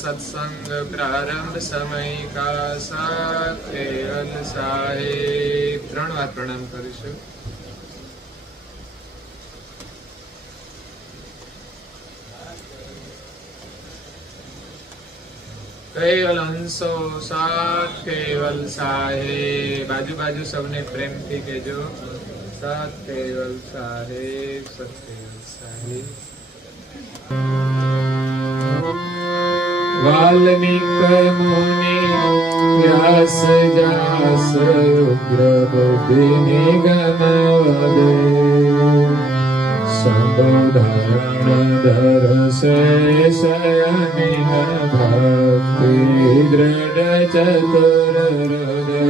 सत्संग प्रारंभ समय का साथ केवल साहेब 3 વાર પ્રણામ કરીશું. કેવલ હંસો સાથ કેવલ સાહેબ. બાજુ સૌને પ્રેમથી કહેજો સાથ કેવલ સાહેબ, સત કેવલ સાહેબ. વાલ્મીક મુનિ વ્યાસ જાસ ઉગ્ર બુદ્ધિ નિગમ વદે સંબોધારણ ધર શયનિ ભક્તિ દૃઢ ચતુર હૃદય.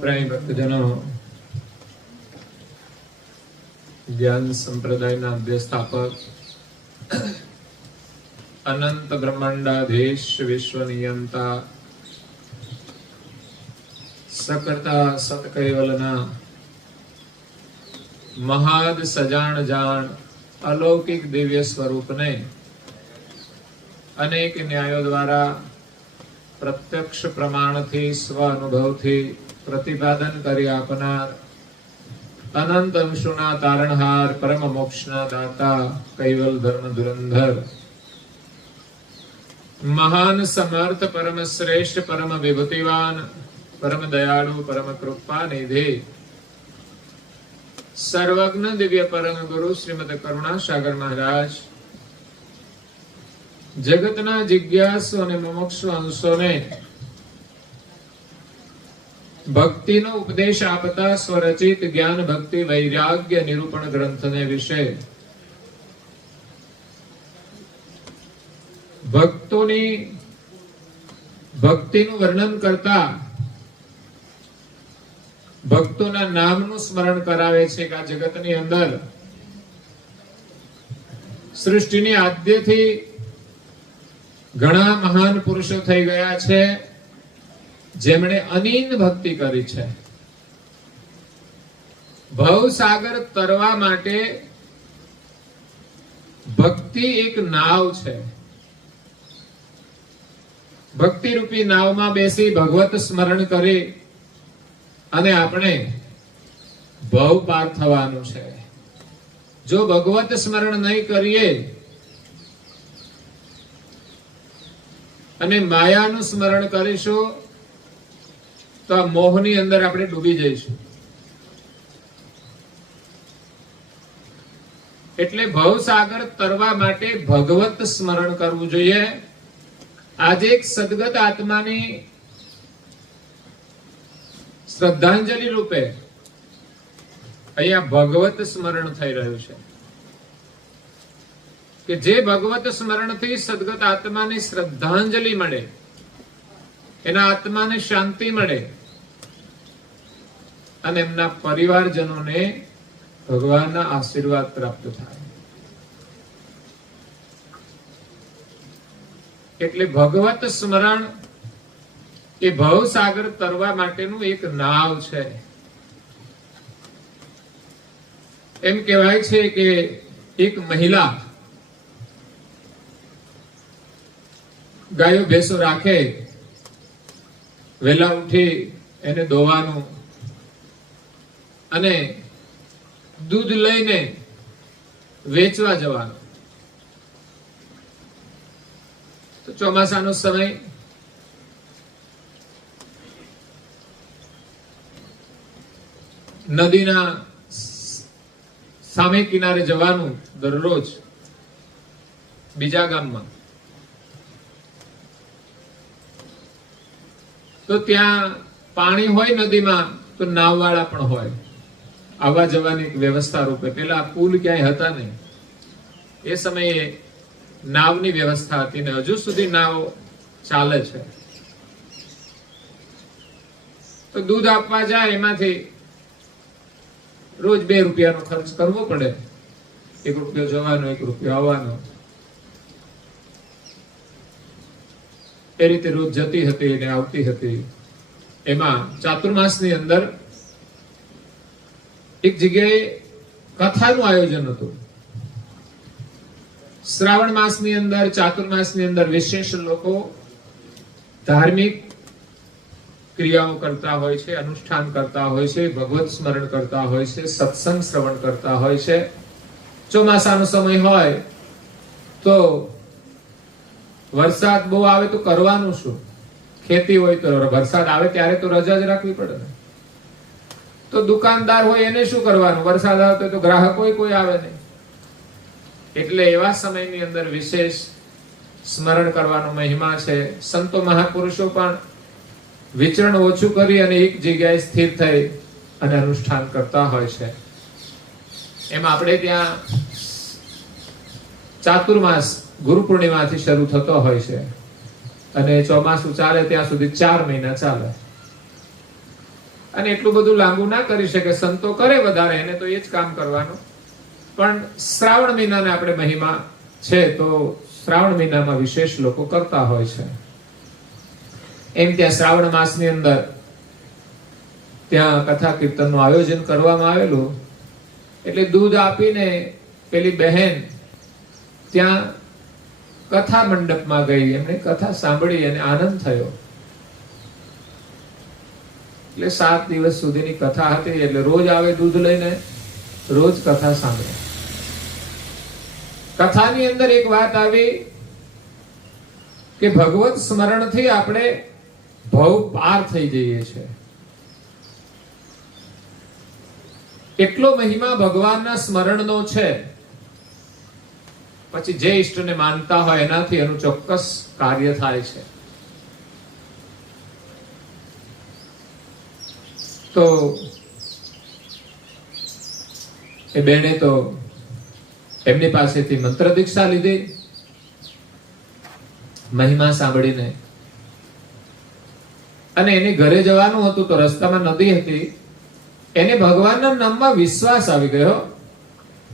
પ્રેમી ભક્તજનો, જ્ઞાન સંપ્રદાયના અધ્યસ્થાપક, અનંત બ્રહ્માંડાધીશ, વિશ્વ નિયંતા, સકર્તા સતકૈવલના મહાદ સજાણ જાણ અલૌકિક દિવ્ય સ્વરૂપને અનેક ન્યાયો દ્વારા પ્રત્યક્ષ પ્રમાણથી સ્વ અનુભવથી પ્રતિપાદન કરી આપનાર અનંત અંશુના તારણહાર, પરમ મોક્ષના દાતા, કૈવલ ધર્મ ધુરંધર, મહાન સમર્થ, પરમ શ્રેષ્ઠ, પરમ વિભૂતિવાન, પરમ દયાળુ, પરમ કૃપા નિધિ, સર્વજ્ઞ દિવ્ય પરમ ગુરુ શ્રીમદ કરુણા સાગર મહારાજ જગતના જિજ્ઞાસુ અને મુમુક્ષુ અંશોને ભક્તિનો ઉપદેશ આપતા સ્વરચિત જ્ઞાન ભક્તિ વૈરાગ્ય નિરૂપણ ગ્રંથને વિશે ભક્તોની ભક્તિનું વર્ણન કરતા ભક્તોના નામનું સ્મરણ કરાવે છે કે આ જગતની અંદર સૃષ્ટિની આદ્યથી ઘણા મહાન પુરુષો થઈ ગયા છે જેમણે અનીન ભક્તિ કરી છે. ભવસાગર તરવા માટે ભક્તિ એક નાવ છે. ભક્તિ રૂપી નાવમાં બેસી ભગવત સ્મરણ કરી અને આપણે ભવ પાર થવાનું છે. જો ભગવત સ્મરણ નહીં કરીએ અને માયાનું સ્મરણ કરીશું તો આ મોહની અંદર આપણે ડૂબી જઈશું. એટલે ભવસાગર તરવા માટે ભગવત સ્મરણ કરવું જોઈએ. આજે એક સદગત આત્માની શ્રદ્ધાંજલિ રૂપે અહીંયા ભગવત સ્મરણ થઈ રહ્યું છે કે જે ભગવત સ્મરણથી સદગત આત્માની શ્રદ્ધાંજલિ મળે, એના આત્માને શાંતિ મળે અને એમના પરિવારજનોને ભગવાનના આશીર્વાદ પ્રાપ્ત થાય. એટલે ભગવત સ્મરણ એ ભવસાગર તરવા માટેનું એક નાવ છે. એમ કહેવાય છે કે એક મહિલા ગાયો ભેંસો રાખે, વહેલા ઉઠી એને દોવાનું અને દૂધ લઈને વેચવા જવાનું. તો ચોમાસાનો સમય, નદીના સામે કિનારે જવાનું દરરોજ બીજા ગામમાં. તો ત્યાં પાણી હોય નદીમાં તો નાવવાળા પણ હોય, આવવા જવાની વ્યવસ્થા રૂપે. પેલા પુલ ક્યાંય હતા નહીં, એ સમયે નાવની વ્યવસ્થા હતી ને હજુ સુધી નાવ ચાલે છે. તો દૂધ આપવા જાય, એમાંથી રોજ 2 રૂપિયાનો ખર્ચ કરવો પડે. 1 રૂપિયો જવાનો, 1 રૂપિયો આવવાનો. એ રીતે રોજ જતી હતી અને આવતી હતી. એમાં ચાતુર્માસની અંદર એક જગ્યાએ કથાનું આયોજન હતું. શ્રાવણ માસની અંદર, ચાતુર્માસની અંદર વિશેષ લોકો ધાર્મિક ક્રિયાઓ કરતા હોય છે, અનુષ્ઠાન કરતા હોય છે, ભગવત સ્મરણ કરતા હોય છે, સત્સંગ શ્રવણ કરતા હોય છે. ચોમાસાનો સમય હોય તો વરસાદ બહુ આવે તો કરવાનું શું? ખેતી હોય તો વરસાદ આવે ત્યારે તો રજા જ રાખવી પડે ને. તો દુકાનદાર હોય એને શું કરવાનું? વરસાદ આવતો તો ગ્રાહકો કોઈ આવે નહીં. એટલે એવા સમયની અંદર વિશેષ સ્મરણ કરવાનો મહિમા છે. સંતો મહાપુરુષો પણ વિચરણ ઓછું કરી અને એક જગ્યાએ સ્થિર થઈ અને અનુષ્ઠાન કરતા હોય છે. એમ આપણે ત્યાં ચાતુર્માસ ગુરુ પૂર્ણિમાથી શરૂ થતો હોય છે અને ચોમાસું ચાલે ત્યાં સુધી 4 મહિના ચાલે. અને એટલું બધું લાંબુ ના કરી શકે. સંતો કરે વધારે, એને તો એ જ કામ કરવાનું. પણ શ્રાવણ મહિનાને આપણે મહિમા છે તો શ્રાવણ મહિનામાં વિશેષ લોકો કરતા હોય છે. એમ ત્યાં શ્રાવણ માસની અંદર ત્યાં કથા કીર્તનનું આયોજન કરવામાં આવેલું. એટલે દૂધ આપીને પેલી બહેન ત્યાં કથા મંડપમાં ગઈ. એમને કથા સાંભળી અને આનંદ થયો. એટલે 7 દિવસ સુધીની કથા હતી. એટલે રોજ આવે દૂધ લઈને, રોજ કથા સાંભળે. કથાની અંદર એક વાત આવી કે ભગવત સ્મરણથી આપણે ભવ પાર થઈ જઈએ છીએ. એટલો મહિમા ભગવાનના સ્મરણનો છે. પછી જે ઈષ્ટને માનતા હોય એનાથી એનું ચોક્કસ કાર્ય થાય છે. તો એ બેને તો એમની પાસેથી મંત્ર દીક્ષા લીધી મહિમા સાંભળીને. અને એને ઘરે જવાનું હતું તો રસ્તામાં નદી હતી. એને ભગવાનના નામમાં વિશ્વાસ આવી ગયો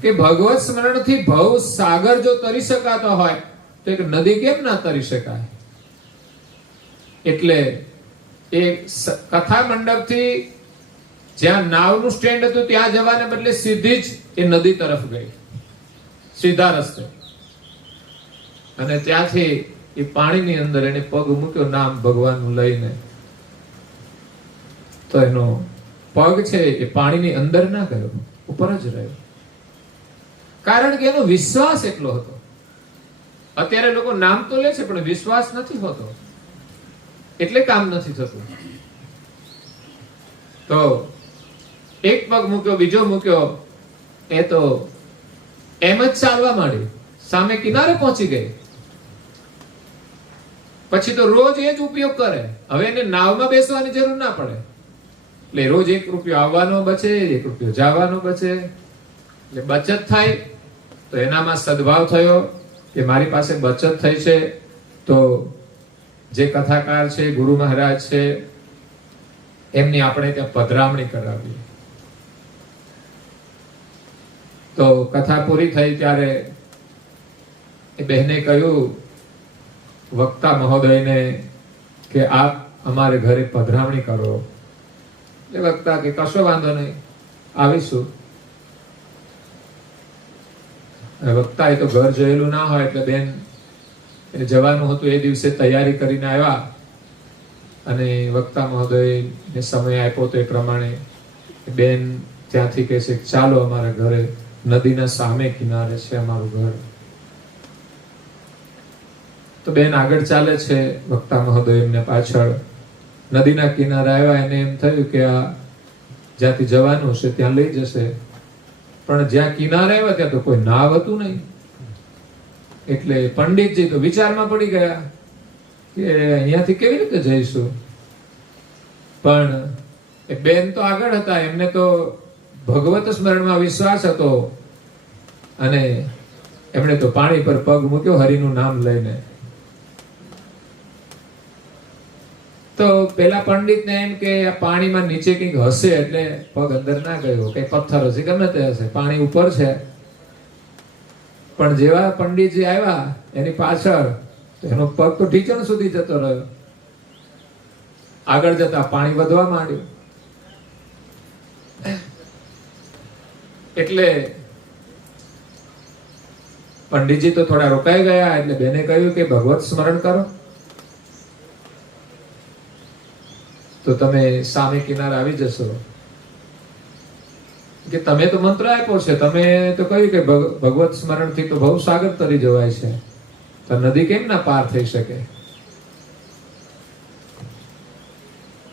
કે ભગવત સ્મરણથી ભવ સાગર જો તરી શકાતો હોય તો એક નદી કેમ ના તરી શકાય. એટલે એ કથા મંડપથી જ્યાં નાવનું સ્ટેન્ડ હતું ત્યાં જવાને બદલે સીધી જ એ નદી તરફ ગઈ, સીધા રસ્તે. અને ત્યાંથી એ પાણીની અંદર એને પગ મૂક્યો નામ ભગવાનનું લઈને. તો એનો પગ છે એ પાણીની અંદર ના ગયો, ઉપર જ રહ્યો. કારણ કે એનો વિશ્વાસ એટલો હતો. અત્યારે લોકો નામ તો લે છે પણ વિશ્વાસ નથી હોતો, એટલે કામ નથી થતું. તો એક પગ મૂક્યો, બીજો મૂક્યો, એ તો એમ જ ચાલવા માંડી. સામે કિનારે પહોંચી ગઈ. પછી તો રોજ એ જ ઉપયોગ કરે. હવે એને નાવમાં બેસવાની જરૂર ના પડે. એટલે રોજ 1 રૂપિયો આવવાનો બચે, 1 રૂપિયો જવાનો બચે. એટલે બચત થાય. તો એનામાં સદભાવ થયો કે મારી પાસે બચત થઈ છે તો જે કથાકાર છે, ગુરુ મહારાજ છે, એમની આપણે ત્યાં પધરામણી કરાવી. તો કથા પૂરી થઈ ત્યારે એ બહેને કહ્યું વક્તા મહોદયને કે આપ અમારે ઘરે પધરામણી કરો. એ વક્તા કે કશો વાંધો નહીં, આવીશું. વક્તા એ તો ઘર જોયેલું ના હોય એટલે બેન એને જવાનું હતું. એ દિવસે તૈયારી કરીને આવ્યા અને વક્તા મહોદયને સમય આપ્યો તો એ પ્રમાણે બેન ત્યાંથી કહે છે ચાલો અમારા ઘરે, નદીના સામે કિનારે છે અમારું ઘર. તો બેન આગળ ચાલે છે, વક્તા મહોદય એમને પાછળ. નદીના કિનારે આવ્યા. એને એમ થયું કે આ જ્યાંથી જવાનું છે ત્યાં લઈ જશે. પણ જ્યાં કિનારે આવ્યા ત્યાં તો કોઈ નાવ હતું નહીં. એટલે પંડિતજી તો વિચારમાં પડી ગયા કે અહીંયાથી કેવી રીતે જઈશું. પણ એ બેન તો આગળ હતા, એમને તો ભગવત સ્મરણમાં વિશ્વાસ હતો અને એમણે તો પાણી પર પગ મૂક્યો હરિનું નામ લઈને. તો પેલા પંડિતને એમ કે આ પાણીમાં નીચે કંઈક હશે એટલે પગ અંદર ના ગયો, કઈ પથ્થર હશે, ગમે તે હશે, પાણી ઉપર છે. પણ જેવા પંડિતજી આવ્યા એની પાછળ એનો પગ તો ઢીચણ સુધી જતો રહ્યો. આગળ જતા પાણી વધવા માંડ્યું. એટલે પંડિતજી તો થોડા રોકાઈ ગયા એટલે બેને કહ્યું કે ભગવત સ્મરણ કરો. તો તમે સામે કિનારે આવી જશો કે તમે તો મંત્ર આપ્યો છે, તમે તો કહ્યું કે ભગવત સ્મરણ થી તો ભવ સાગર તરી જવાય છે, તો નદી કેમ ના પાર થઈ શકે?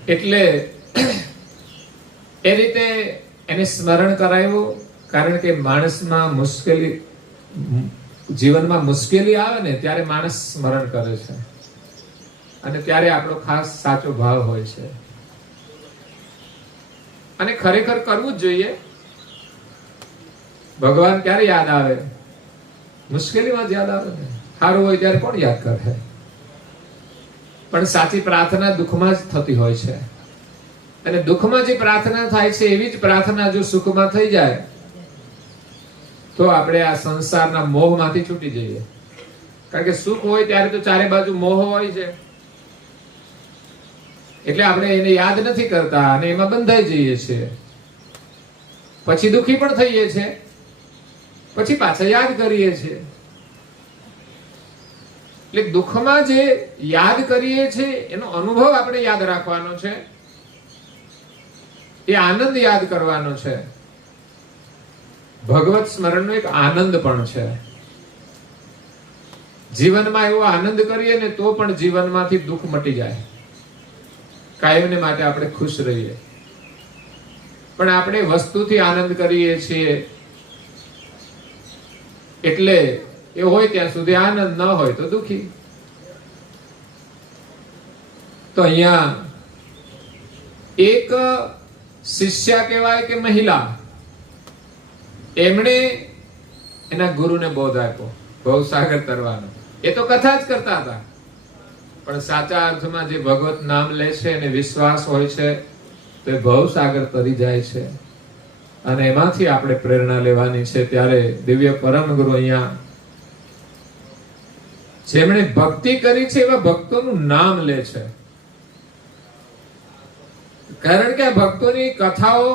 એટલે એ રીતે એને સ્મરણ કરાવ્યું. કારણ કે માણસમાં મુશ્કેલી, જીવનમાં મુશ્કેલી આવે ને ત્યારે માણસ સ્મરણ કરે છે, અને ત્યારે આપણો ખાસ સાચો ભાવ હોય છે. અને ખરેખર કરવું જ જોઈએ. ભગવાન ક્યારે યાદ આવે? મુશ્કેલીમાં જ યાદ આવે ને. સારું હોય ત્યારે કોણ યાદ કરે? પણ સાચી પ્રાર્થના દુઃખમાં જ થતી હોય છે. અને દુઃખમાં જે પ્રાર્થના થાય છે એવી જ પ્રાર્થના જો સુખમાં થઈ જાય તો આપણે આ સંસારના મોહમાંથી છૂટી જઈએ. કારણ કે સુખ હોય ત્યારે તો ચારે બાજુ મોહ હોય છે, એટલે આપણે એને યાદ નથી કરતા અને એમાં બંધાઈ જઈએ છીએ. પછી દુઃખી પણ થઈએ છીએ, પછી પાછા યાદ કરીએ છીએ. એટલે દુઃખમાં જે યાદ કરીએ છીએ એનો અનુભવ આપણે યાદ રાખવાનો છે, એ આનંદ યાદ કરવાનો છે. ભગવત સ્મરણનો એક આનંદ પણ છે. જીવનમાં એવો આનંદ કરીએ ને તો પણ જીવનમાંથી દુઃખ મટી જાય, કાયમને માટે આપણે ખુશ રહીએ. પણ આપણે વસ્તુથી આનંદ કરીએ છીએ એટલે એ હોય ત્યાં સુધી આનંદ, ન હોય તો દુઃખી. તો અહીંયા એક શિષ્યા કહેવાય કે મહિલા, એમણે એના ગુરુને બોધ આપ્યો ભવસાગર તરવાનો. એ તો કથા જ કરતા હતા, પણ સાચા અર્થમાં જે ભગવત નામ લે છે અને વિશ્વાસ હોય છે તો એ ભવસાગર તરી જાય છે. અને એમાંથી આપણે પ્રેરણા લેવાની છે. ત્યારે દિવ્ય પરમ ગુરુ અહીંયા જેમણે ભક્તિ કરી છે એવા ભક્તોનું નામ લે છે. કારણ કે આ ભક્તોની કથાઓ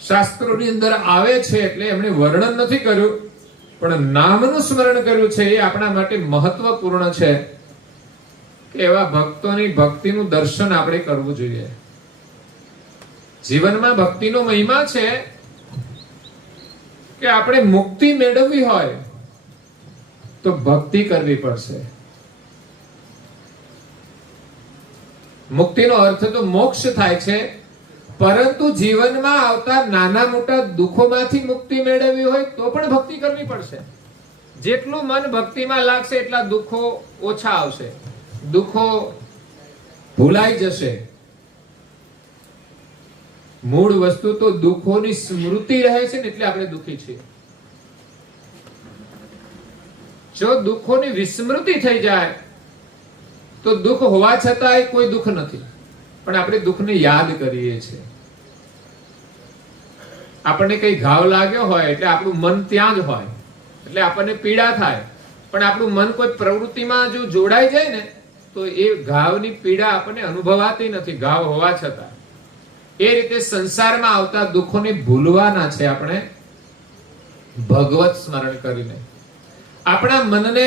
શાસ્ત્રોની અંદર આવે છે એટલે એમણે વર્ણન નથી કર્યું, પણ નામનું સ્મરણ કર્યું છે. એ આપણા માટે મહત્વપૂર્ણ છે કે એવા ભક્તોની ભક્તિનું દર્શન આપણે કરવું જોઈએ. જીવનમાં ભક્તિનો મહિમા છે કે આપણે મુક્તિ મેળવવી હોય તો ભક્તિ કરવી પડશે. મુક્તિનો અર્થ તો મોક્ષ થાય છે, પરંતુ જીવનમાં આવતા નાના મોટા દુઃખોમાંથી મુક્તિ મેળવવી હોય તો પણ ભક્તિ કરવી પડશે. જેટલું મન ભક્તિમાં લાગશે એટલા દુઃખો ઓછા આવશે, દુઃખો ભૂલાઈ જશે. મૂળ વસ્તુ તો દુઃખોની સ્મૃતિ રહે છે ને એટલે આપણે દુઃખી છીએ. જો દુઃખોની વિસ્મૃતિ થઈ જાય તો દુઃખ હોવા છતાંય કોઈ દુઃખ નથી, પણ આપણે દુઃખને યાદ કરીએ છીએ. આપણને કઈ ઘાવ લાગ્યો હોય એટલે આપણું મન ત્યાં જ હોય, એટલે આપણને પીડા થાય. પણ આપણું મન કોઈ પ્રવૃત્તિમાં જો જોડાઈ જાય ને તો એ ઘાવની પીડા આપણને અનુભવાતી નથી, ઘાવ હોવા છતાં. એ રીતે સંસારમાં આવતા દુઃખોને ભૂલવાના છે આપણે ભગવત સ્મરણ કરીને. આપણા મનને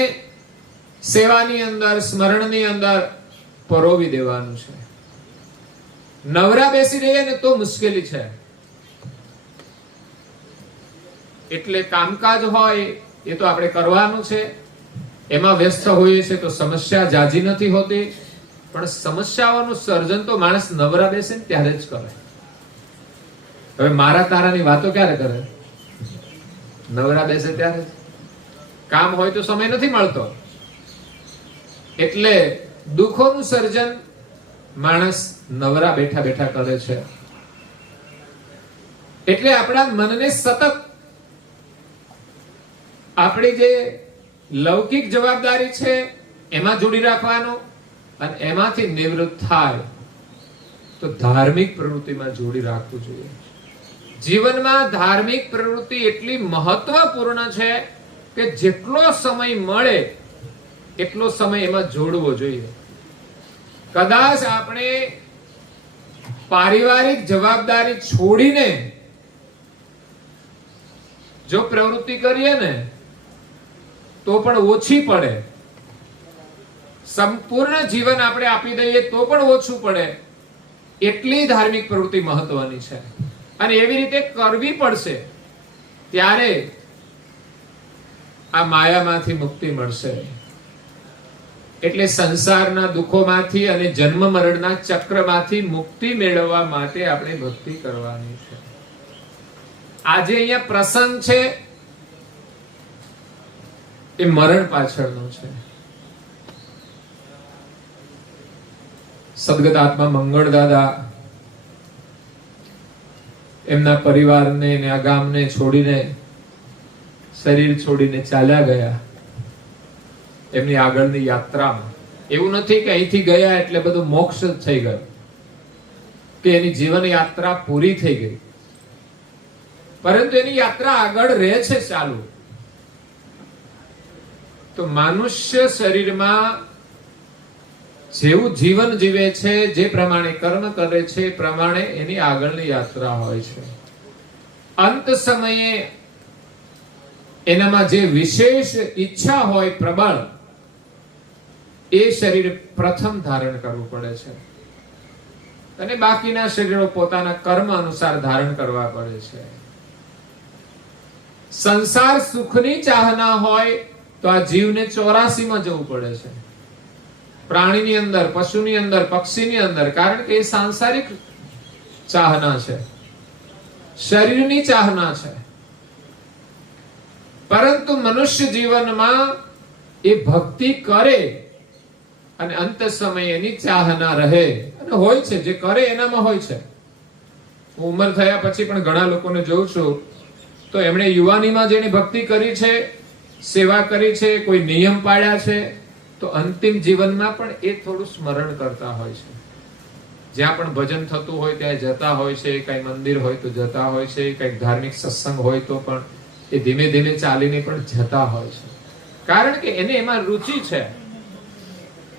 સેવાની અંદર, સ્મરણની અંદર પરોવી દેવાનું છે. નવરા બેસી રહીએ ને તો મુશ્કેલી છે. એટલે કામકાજ હોય એ તો આપણે કરવાનું છે, એમાં વ્યસ્ત હોઈએ છીએ તો સમસ્યા જાજી નથી હોતી. પણ સમસ્યાઓનું સર્જન તો માણસ નવરા બેસે ને ત્યારે જ કરે. હવે મારા તારાની વાતો ક્યારે કરે? નવરા બેસે ત્યારે. કામ હોય તો સમય નથી મળતો. એટલે દુઃખોનું સર્જન માણસ નવરા બેઠા બેઠા કરે છે. એટલે આપણા મનને સતત આપણી જે લૌકિક જવાબદારી છે એમાં જોડી રાખવાનો, અને એમાંથી નિવૃત્ત થાય તો ધાર્મિક પ્રવૃત્તિમાં જોડી રાખવું જોઈએ. જીવનમાં ધાર્મિક પ્રવૃત્તિ એટલી મહત્વપૂર્ણ છે કે જેટલો સમય મળે એટલો સમય એમાં જોડવો જોઈએ. કદાચ આપણે પારિવારિક જવાબદારી છોડીને જો પ્રવૃત્તિ કરીએ ને તો પણ ઓછી પડે, સંપૂર્ણ જીવન આપણે આપી દઈએ તો પણ ઓછું પડે, એટલી ધાર્મિક પ્રવૃત્તિ મહત્વની છે. અને એવી રીતે કરવી પડશે ત્યારે આ માયામાંથી મુક્તિ મળશે. એટલે સંસારના દુઃખોમાંથી અને જન્મ મરણના ચક્રમાંથી મુક્તિ મેળવવા માટે આપણે ભક્તિ કરવાની છે. આજે અહીંયા પ્રસંગ છે એ મરણ પાછળનો છે. સદગત આત્મા મંગળ દાદા એમના પરિવારને ને આ ગામને છોડીને, શરીર છોડીને ચાલ્યા ગયા એમની આગળની યાત્રામાં. એવું નથી કે અહીંથી ગયા એટલે બધું મોક્ષ જ થઈ ગયો, કે એની જીવન યાત્રા પૂરી થઈ ગઈ, પરંતુ એની યાત્રા આગળ રહે છે ચાલુ. તો મનુષ્ય શરીરમાં જેવું જીવન જીવે છે, જે પ્રમાણે કર્મ કરે છે એ પ્રમાણે એની આગળની યાત્રા હોય છે. અંત સમયે એનામાં જે વિશેષ ઈચ્છા હોય પ્રબળ, એ શરીર પ્રથમ ધારણ કરવું પડે છે અને બાકીના શરીરો પોતાના કર્મ અનુસાર ધારણ કરવા પડે છે. સંસાર સુખની ચાહના હોય તો આ જીવને 84 માં જવું પડે છે, પ્રાણીની અંદર, પશુની અંદર, પક્ષીની અંદર, કારણ કે એ સાંસારિક ચાહના છે, શરીરની ચાહના છે. પરંતુ મનુષ્ય જીવનમાં એ ભક્તિ કરે અને અંત સમયે એની ચાહના રહે, અને હોય છે, જે કરે એનામાં હોય છે. હું ઉંમર થયા પછી પણ ઘણા લોકોને જોઉં છું, તો એમણે યુવાનીમાં જેની ભક્તિ કરી છે, સેવા કરી છે, કોઈ નિયમ પાળ્યા છે, તો અંતિમ જીવનમાં પણ એ થોડું સ્મરણ કરતા હોય છે. જ્યાં પણ ભજન થતું હોય ત્યાં જતા હોય છે, કઈ મંદિર હોય તો જતા હોય છે, કઈક ધાર્મિક સત્સંગ હોય તો પણ એ ધીમે ધીમે ચાલીને પણ જતા હોય છે, કારણ કે એને એમાં રુચિ છે.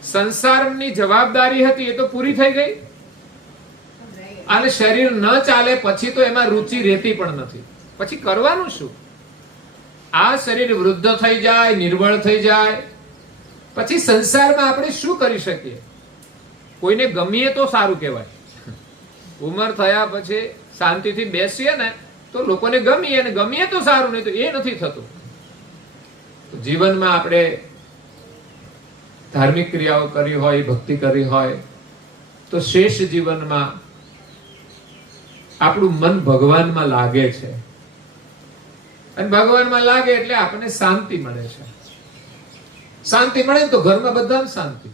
સંસારની જવાબદારી હતી એ તો પૂરી થઈ ગઈ, અને શરીર ન ચાલે પછી તો એમાં રુચિ રહેતી પણ નથી. પછી કરવાનું શું? આ શરીર વૃદ્ધ થઈ જાય, નિર્બળ થઈ જાય, પછી સંસારમાં આપણે શું કરી શકીએ? કોઈને ગમીએ તો સારું કહેવાય. ઉંમર થયા પછી શાંતિથી બેસીએ ને તો લોકોને ગમીએ, અને ગમીએ તો સારું, નહીં તો એ નથી થતું. જીવનમાં આપણે ધાર્મિક ક્રિયાઓ કરી હોય, ભક્તિ કરી હોય, તો શેષ જીવનમાં આપણું મન ભગવાનમાં લાગે છે, અને ભગવાનમાં લાગે એટલે આપણને શાંતિ મળે છે. શાંતિ મળે તો ઘરમાં બધાને શાંતિ.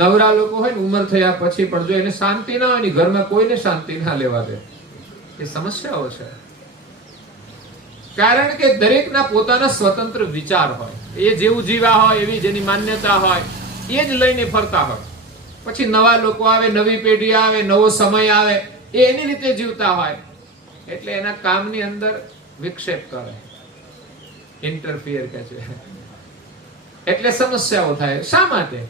નવરા લોકો હોય ને ઉંમર થયા પછી પણ જો એને શાંતિ ના હોય ને ઘરમાં કોઈને શાંતિ ના લેવા દે, એ સમસ્યાઓ છે. કારણ કે દરેકના પોતાના સ્વતંત્ર વિચાર હોય, એ જેવું જીવા હોય, એવી જેની માન્યતા હોય, એ જ લઈને ફરતા હોય. પછી નવા લોકો આવે, નવી પેઢી આવે, નવો સમય આવે, એ એની રીતે જીવતા હોય, એટલે એના કામની અંદર વિક્ષેપ કરે, ઇન્ટરફિયર કે છે, એટલે સમસ્યાઓ થાય. શા માટે?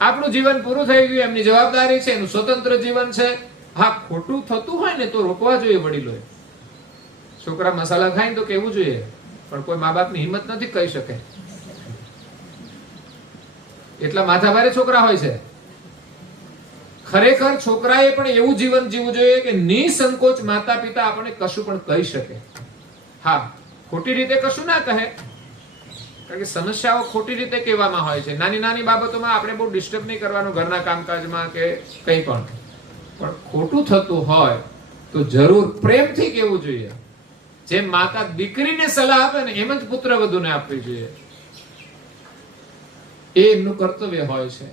આપણું જીવન પૂરું થઈ ગયું, એમની જવાબદારી છે, એનું સ્વતંત્ર જીવન છે. હા, ખોટું થતું હોય ને તો રોકવા જોઈએ વડીલોએ. છોકરા મસાલા ખાય તો કેવું જોઈએ, પણ કોઈ મા બાપની હિંમત નથી કહી શકે, એટલા માથાભારે છોકરા હોય છે. ખરેખર છોકરાએ પણ એવું જીવન જીવવું જોઈએ કે નિસંકોચ માતા પિતા આપણને કશું પણ કહી શકે. હા, ખોટી રીતે કશું ના કહે, કારણ કે સમસ્યાઓ ખોટી રીતે કહેવામાં હોય છે. નાની નાની બાબતોમાં આપણે બહુ ડિસ્ટર્બ નહીં કરવાનું, ઘરના કામકાજમાં કે કંઈ પણ ખોટું થતું હોય તો જરૂર પ્રેમથી કહેવું જોઈએ. જેમ માતા દીકરીને સલાહ આપે ને એમ જ પુત્ર વધુને આપવી જોઈએ, એ એમનું કર્તવ્ય હોય છે.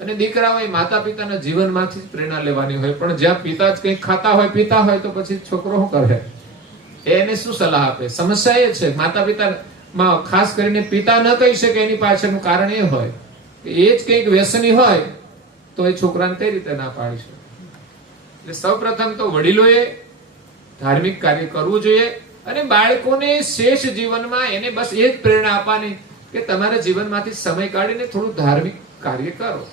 અને દીકરાઓ માતા પિતાના જીવનમાંથી પ્રેરણા લેવાની હોય, પણ જ્યાં પિતા જ કંઈક ખાતા હોય, પીતા હોય, તો પછી છોકરો શું કરે? એને શું સલાહ આપે? સમસ્યા એ છે માતા પિતામાં, ખાસ કરીને પિતા ન કહી શકે, એની પાછળનું કારણ એ હોય કે એ જ કંઈક વ્યસની હોય તો એ છોકરાને કઈ રીતે ના પાડી શકે. એટલે સૌપ્રથમ તો વડીલોએ ધાર્મિક કાર્ય કરવું જોઈએ, અને બાળકોને શેષ જીવનમાં એને બસ એ જ પ્રેરણા આપવાની કે તમારા જીવનમાંથી સમય કાઢીને થોડું ધાર્મિક કાર્ય કરો.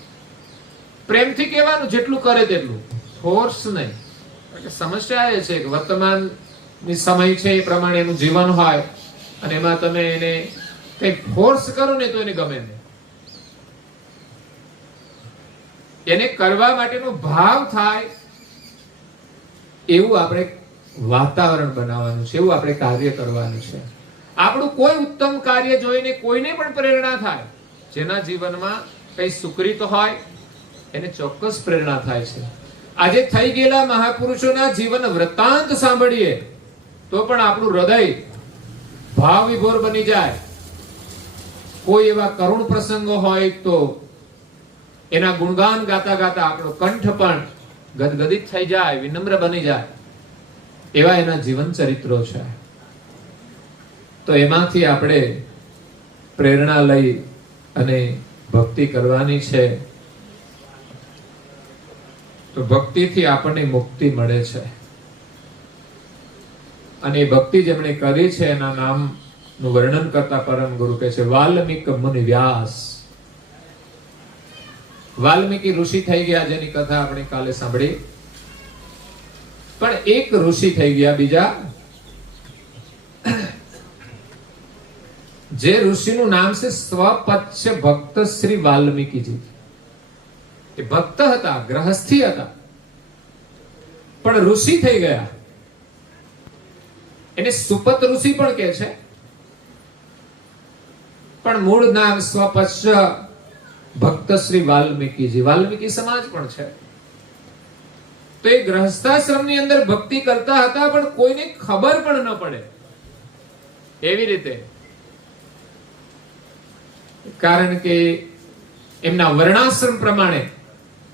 પ્રેમથી કહેવાનું, જેટલું કરે તેટલું, ફોર્સ નહીં. સમસ્યા એ છે કે વર્તમાનની સમય છે એ પ્રમાણે એનું જીવન હોય, અને એમાં તમે એને કઈ ફોર્સ કરો ને તો એને ગમે નહીં. એને કરવા માટેનો ભાવ થાય એવું આપણે વાતાવરણ બનાવવાનું છે, એવું આપણે કાર્ય કરવાનું છે. આપણું કોઈ ઉત્તમ કાર્ય જોઈને કોઈને પણ પ્રેરણા થાય. જેના જીવનમાં કઈ સુકૃત હોય એને ચોક્કસ પ્રેરણા થાય છે. આજે થઈ ગયેલા મહાપુરુષોના જીવન વૃત્તાંત સાંભળીએ તો પણ આપણું હૃદય ભાવ વિભોર બની જાય. કોઈ એવા કરુણ પ્રસંગો હોય તો એના ગુણગાન ગાતા ગાતા આપણો કંઠ પણ ગદગદિત થઈ જાય, વિનમ્ર બની જાય. એવા એના જીવન ચરિત્રો છે. તો એમાંથી આપણે પ્રેરણા લઈ અને ભક્તિ કરવાની છે. તો ભક્તિથી આપણને મુક્તિ મળે છે. અને એ ભક્તિ જેમણે કરી છે એના નામનું વર્ણન કરતા પરમ ગુરુ કહે છે વાલ્મીક મુનિ વ્યાસ. વાલ્મીકી ઋષિ થઈ ગયા જેની કથા આપણે કાલે સાંભળી. પણ એક ઋષિ થઈ ગયા બીજા, જે ઋષિનું નામ છે સ્વપચ્છ ભક્ત શ્રી વાલ્મીકીજી. એ ભક્ત હતા, ગ્રહસ્થી હતા, પણ ઋષિ થઈ ગયા. એને સુપત ઋષિ પણ કહે છે, પણ મૂળ નામ સ્વપચ્છ ભક્ત શ્રી વાલ્મીકીજી. વાલ્મીકી સમાજ પણ છે. તો એ ગૃહસ્થાશ્રમની અંદર ભક્તિ કરતા હતા, પણ કોઈને ખબર પણ ન પડે એવી રીતે. કારણ કે એમના વર્ણાશ્રમ પ્રમાણે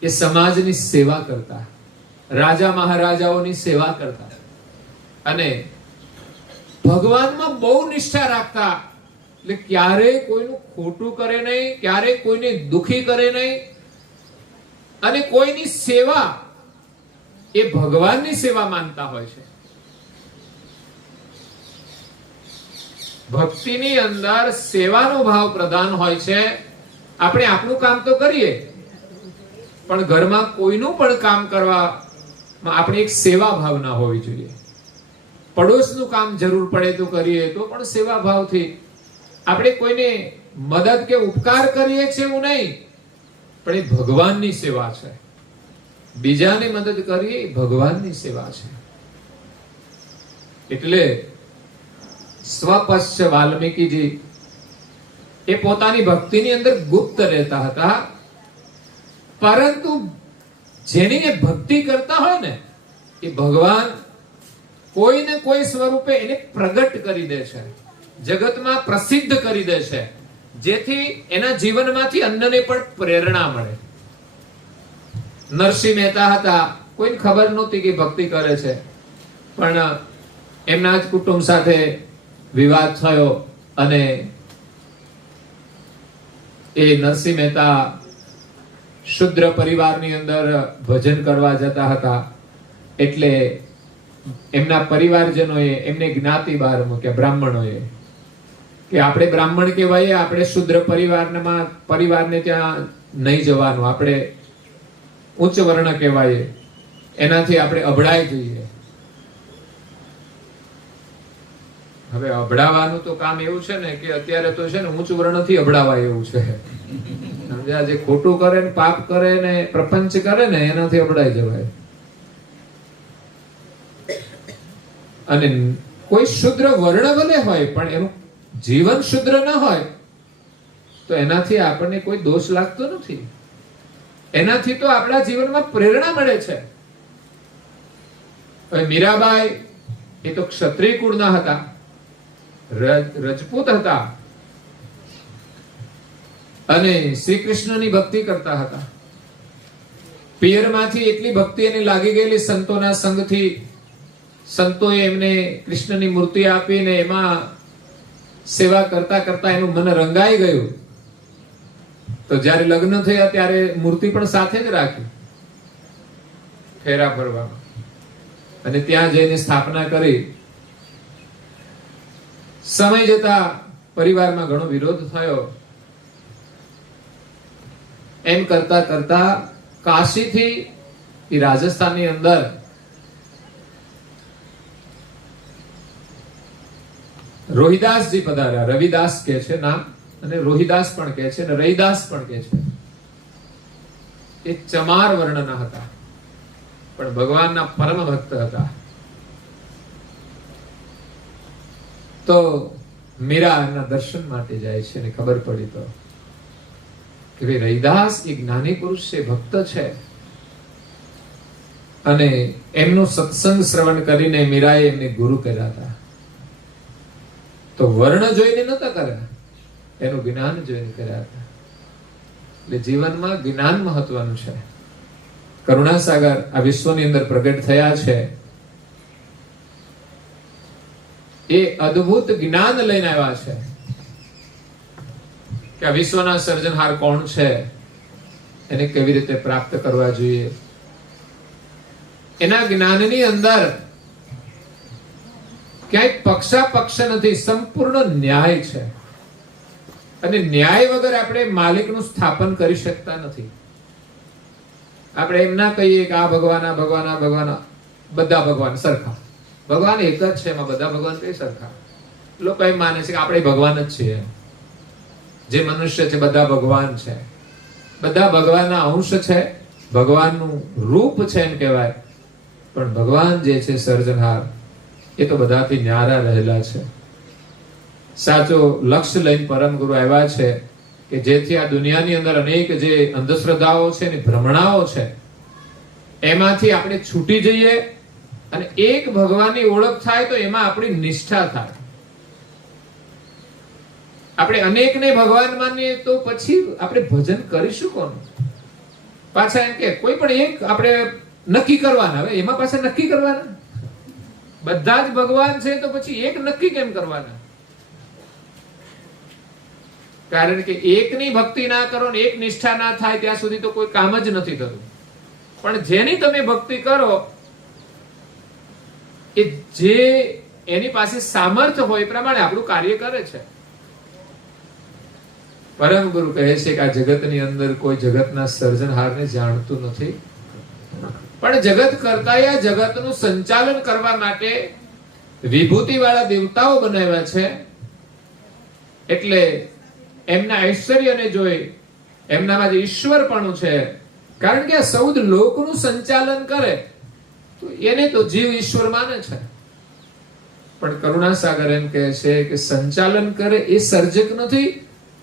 એ સમાજની સેવા કરતા, રાજા મહારાજાઓની સેવા કરતા અને ભગવાનમાં બહુ નિષ્ઠા રાખતા. એટલે ક્યારેય કોઈનું ખોટું કરે નહીં, ક્યારેય કોઈને દુખી કરે નહીં. અને કોઈની સેવા એ ભગવાનની સેવા માનતા હોય છે. ભક્તિની અંદર સેવાનો ભાવ પ્રધાન હોય છે. આપણે આપણું કામ તો કરીએ, પણ ઘરમાં કોઈનું પણ કામ કરવામાં આપણે એક સેવા ભાવના હોવી જોઈએ. પડોશનું કામ જરૂર પડે તો કરીએ તો પણ સેવા ભાવથી. આપણે કોઈને મદદ કે ઉપકાર કરીએ છીએ એવું નહીં, પણ એ ભગવાનની સેવા છે. બીજાને મદદ કરીએ એ ભગવાનની સેવા છે. એટલે સ્વપચ્છ વાલ્મીકીજી એ પોતાની ભક્તિની અંદર ગુપ્ત રહેતા હતા, પરંતુ જેની એ ભક્તિ કરતા હોય ને એ ભગવાન કોઈને કોઈ સ્વરૂપે એને પ્રગટ કરી દે છે, જગતમાં પ્રસિદ્ધ કરી દે છે, જેથી એના જીવનમાંથી અન્યને પણ પ્રેરણા મળે. નરસિંહ મહેતા હતા, કોઈને ખબર નહોતી કે ભક્તિ કરે છે, પણ એમના જ કુટુંબ સાથે વિવાદ થયો અને એ નરસિંહ મહેતા શુદ્ર પરિવારની અંદર ભજન કરવા જતા હતા. એટલે એમના પરિવારજનોએ એમને જ્ઞાતિ બહાર મૂક્યા, બ્રાહ્મણોએ, કે આપણે બ્રાહ્મણ કહેવાય, આપણે શુદ્ર પરિવારને ત્યાં નહીં જવાનું, આપણે ઉચ્ચ વર્ણ કહેવાય, એનાથી આપણે અભડાઈ જઈએ. હવે અભડાવાનું તો કામ એવું છે ને કે અત્યારે તો છે ને ઉચ્ચ વર્ણથી અભડાવાય એવું છે. સમજ્યા? જે ખોટું કરે ને પાપ કરે ને પ્રપંચ કરે ને એનાથી અભડાઈ જવાય. અને કોઈ શુદ્ર વર્ણ ભલે હોય પણ એનું જીવન શુદ્ર ન હોય તો એનાથી આપણને કોઈ દોષ લાગતો નથી. એનાથી તો આપણા જીવનમાં પ્રેરણા મળે છે. હવે મીરાબાઈ એ તો ક્ષત્રિય કુળના હતા, રજપૂત હતા અને શ્રી કૃષ્ણની ભક્તિ કરતા હતા. પિયરમાંથી એટલી ભક્તિ એને લાગી ગયેલી સંતોના સંગથી. સંતોએ એમને કૃષ્ણની મૂર્તિ આપીને એમાં સેવા કરતા કરતા એનું મન રંગાઈ ગયું. તો જ્યારે લગ્ન થયા ત્યારે મૂર્તિ પણ સાથે જ રાખી ફેરા ફરવામાં, અને ત્યાં જઈને સ્થાપના કરી. સમય જતા પરિવારમાં ઘણો વિરોધ થયો. એમ કરતા કરતા કાશીથી એ રાજસ્થાનની અંદર રોહિદાસજી પધાર્યા. રવિદાસ કે છે નામ, અને રોહિદાસ પણ કે છે, અને રૈદાસ પણ કે છે. એ ચમાર વર્ણના હતા, પણ ભગવાનના પરમ ભક્ત હતા. તો મીરા એમના દર્શન માટે જાય છે, અને ખબર પડી તો કે ભાઈ રૈદાસ એક જ્ઞાની પુરુષ છે, ભક્ત છે, અને એમનું સત્સંગ શ્રવણ કરીને મીરાએ એમને ગુરુ કર્યા હતા. તો વર્ણ જોઈને નતા કર્યા, એનું જ્ઞાન જોઈને કર્યા હતા. એટલે જીવનમાં જ્ઞાન મહત્વનું છે. કરુણાસાગર આ વિશ્વની અંદર પ્રગટ થયા છે, એ અદ્ભુત જ્ઞાન લઈને આવ્યા છે કે આ વિશ્વના સર્જનહાર કોણ છે, એને કેવી રીતે પ્રાપ્ત કરવા જોઈએ. એના જ્ઞાનની અંદર ક્યાંય પક્ષાપક્ષ નથી, સંપૂર્ણ ન્યાય છે. અને ન્યાય વગર આપણે માલિકનું સ્થાપન કરી શકતા નથી. આપણે એમ ના કહીએ કે આ ભગવાન, આ ભગવાન, આ ભગવાન, બધા ભગવાન સરખા. ભગવાન એક જ છે, એમાં બધા ભગવાન કઈ સરખા? લોકો એમ માને છે કે આપણે ભગવાન જ છીએ. જે મનુષ્ય છે બધા ભગવાન છે, બધા ભગવાનના અંશ છે, ભગવાનનું રૂપ છે એમ કહેવાય. પણ ભગવાન જે છે સર્જનહાર, એ તો બધાથી ન્યારા રહેલા છે. સાચો લક્ષ્ય લઈને પરમ ગુરુ આવ્યા છે કે જેથી આ દુનિયાની અંદર અનેક જે અંધશ્રદ્ધાઓ છે ને ભ્રમણાઓ છે, એમાંથી આપણે છૂટી જઈએ અને એક ભગવાનની ઓળખ થાય તો એમાં આપણી નિષ્ઠા થાય. આપણે અનેકને ભગવાન માનીએ તો પછી આપણે ભજન કરીશું કોનું? પાછા એમ કે કોઈ પણ એક આપણે નક્કી કરવાના. હવે એમાં પાછા નક્કી કરવાના, બધા જ ભગવાન છે તો પછી એક નક્કી કેમ કરવાના? કારણ કે એકની ભક્તિ ના કરો ને એક નિષ્ઠા ના થાય ત્યાં સુધી તો કોઈ કામ જ નથી થતું. પણ જેની તમે ભક્તિ કરો, એ જે એની પાસે સામર્થ્ય હોય એ પ્રમાણે આપણું કાર્ય કરે છે. પરમ ગુરુ કહે છે કે આ જગતની અંદર કોઈ જગતના સર્જનહારને જાણતું નથી, પણ જગત કરતા જગતનું સંચાલન કરવા માટે વિભૂતિ વાળા દેવતાઓ બનાવ્યા છે. એટલે એમના ઐશ્વર્યને જોઈ એમનામાં જે ઈશ્વરપણું છે, કારણ કે આ સૌદ લોકનું સંચાલન કરે તો એને તો જીવ ઈશ્વર માને છે. પણ કરુણાસાગર એમ કહે છે કે સંચાલન કરે એ સર્જક નથી,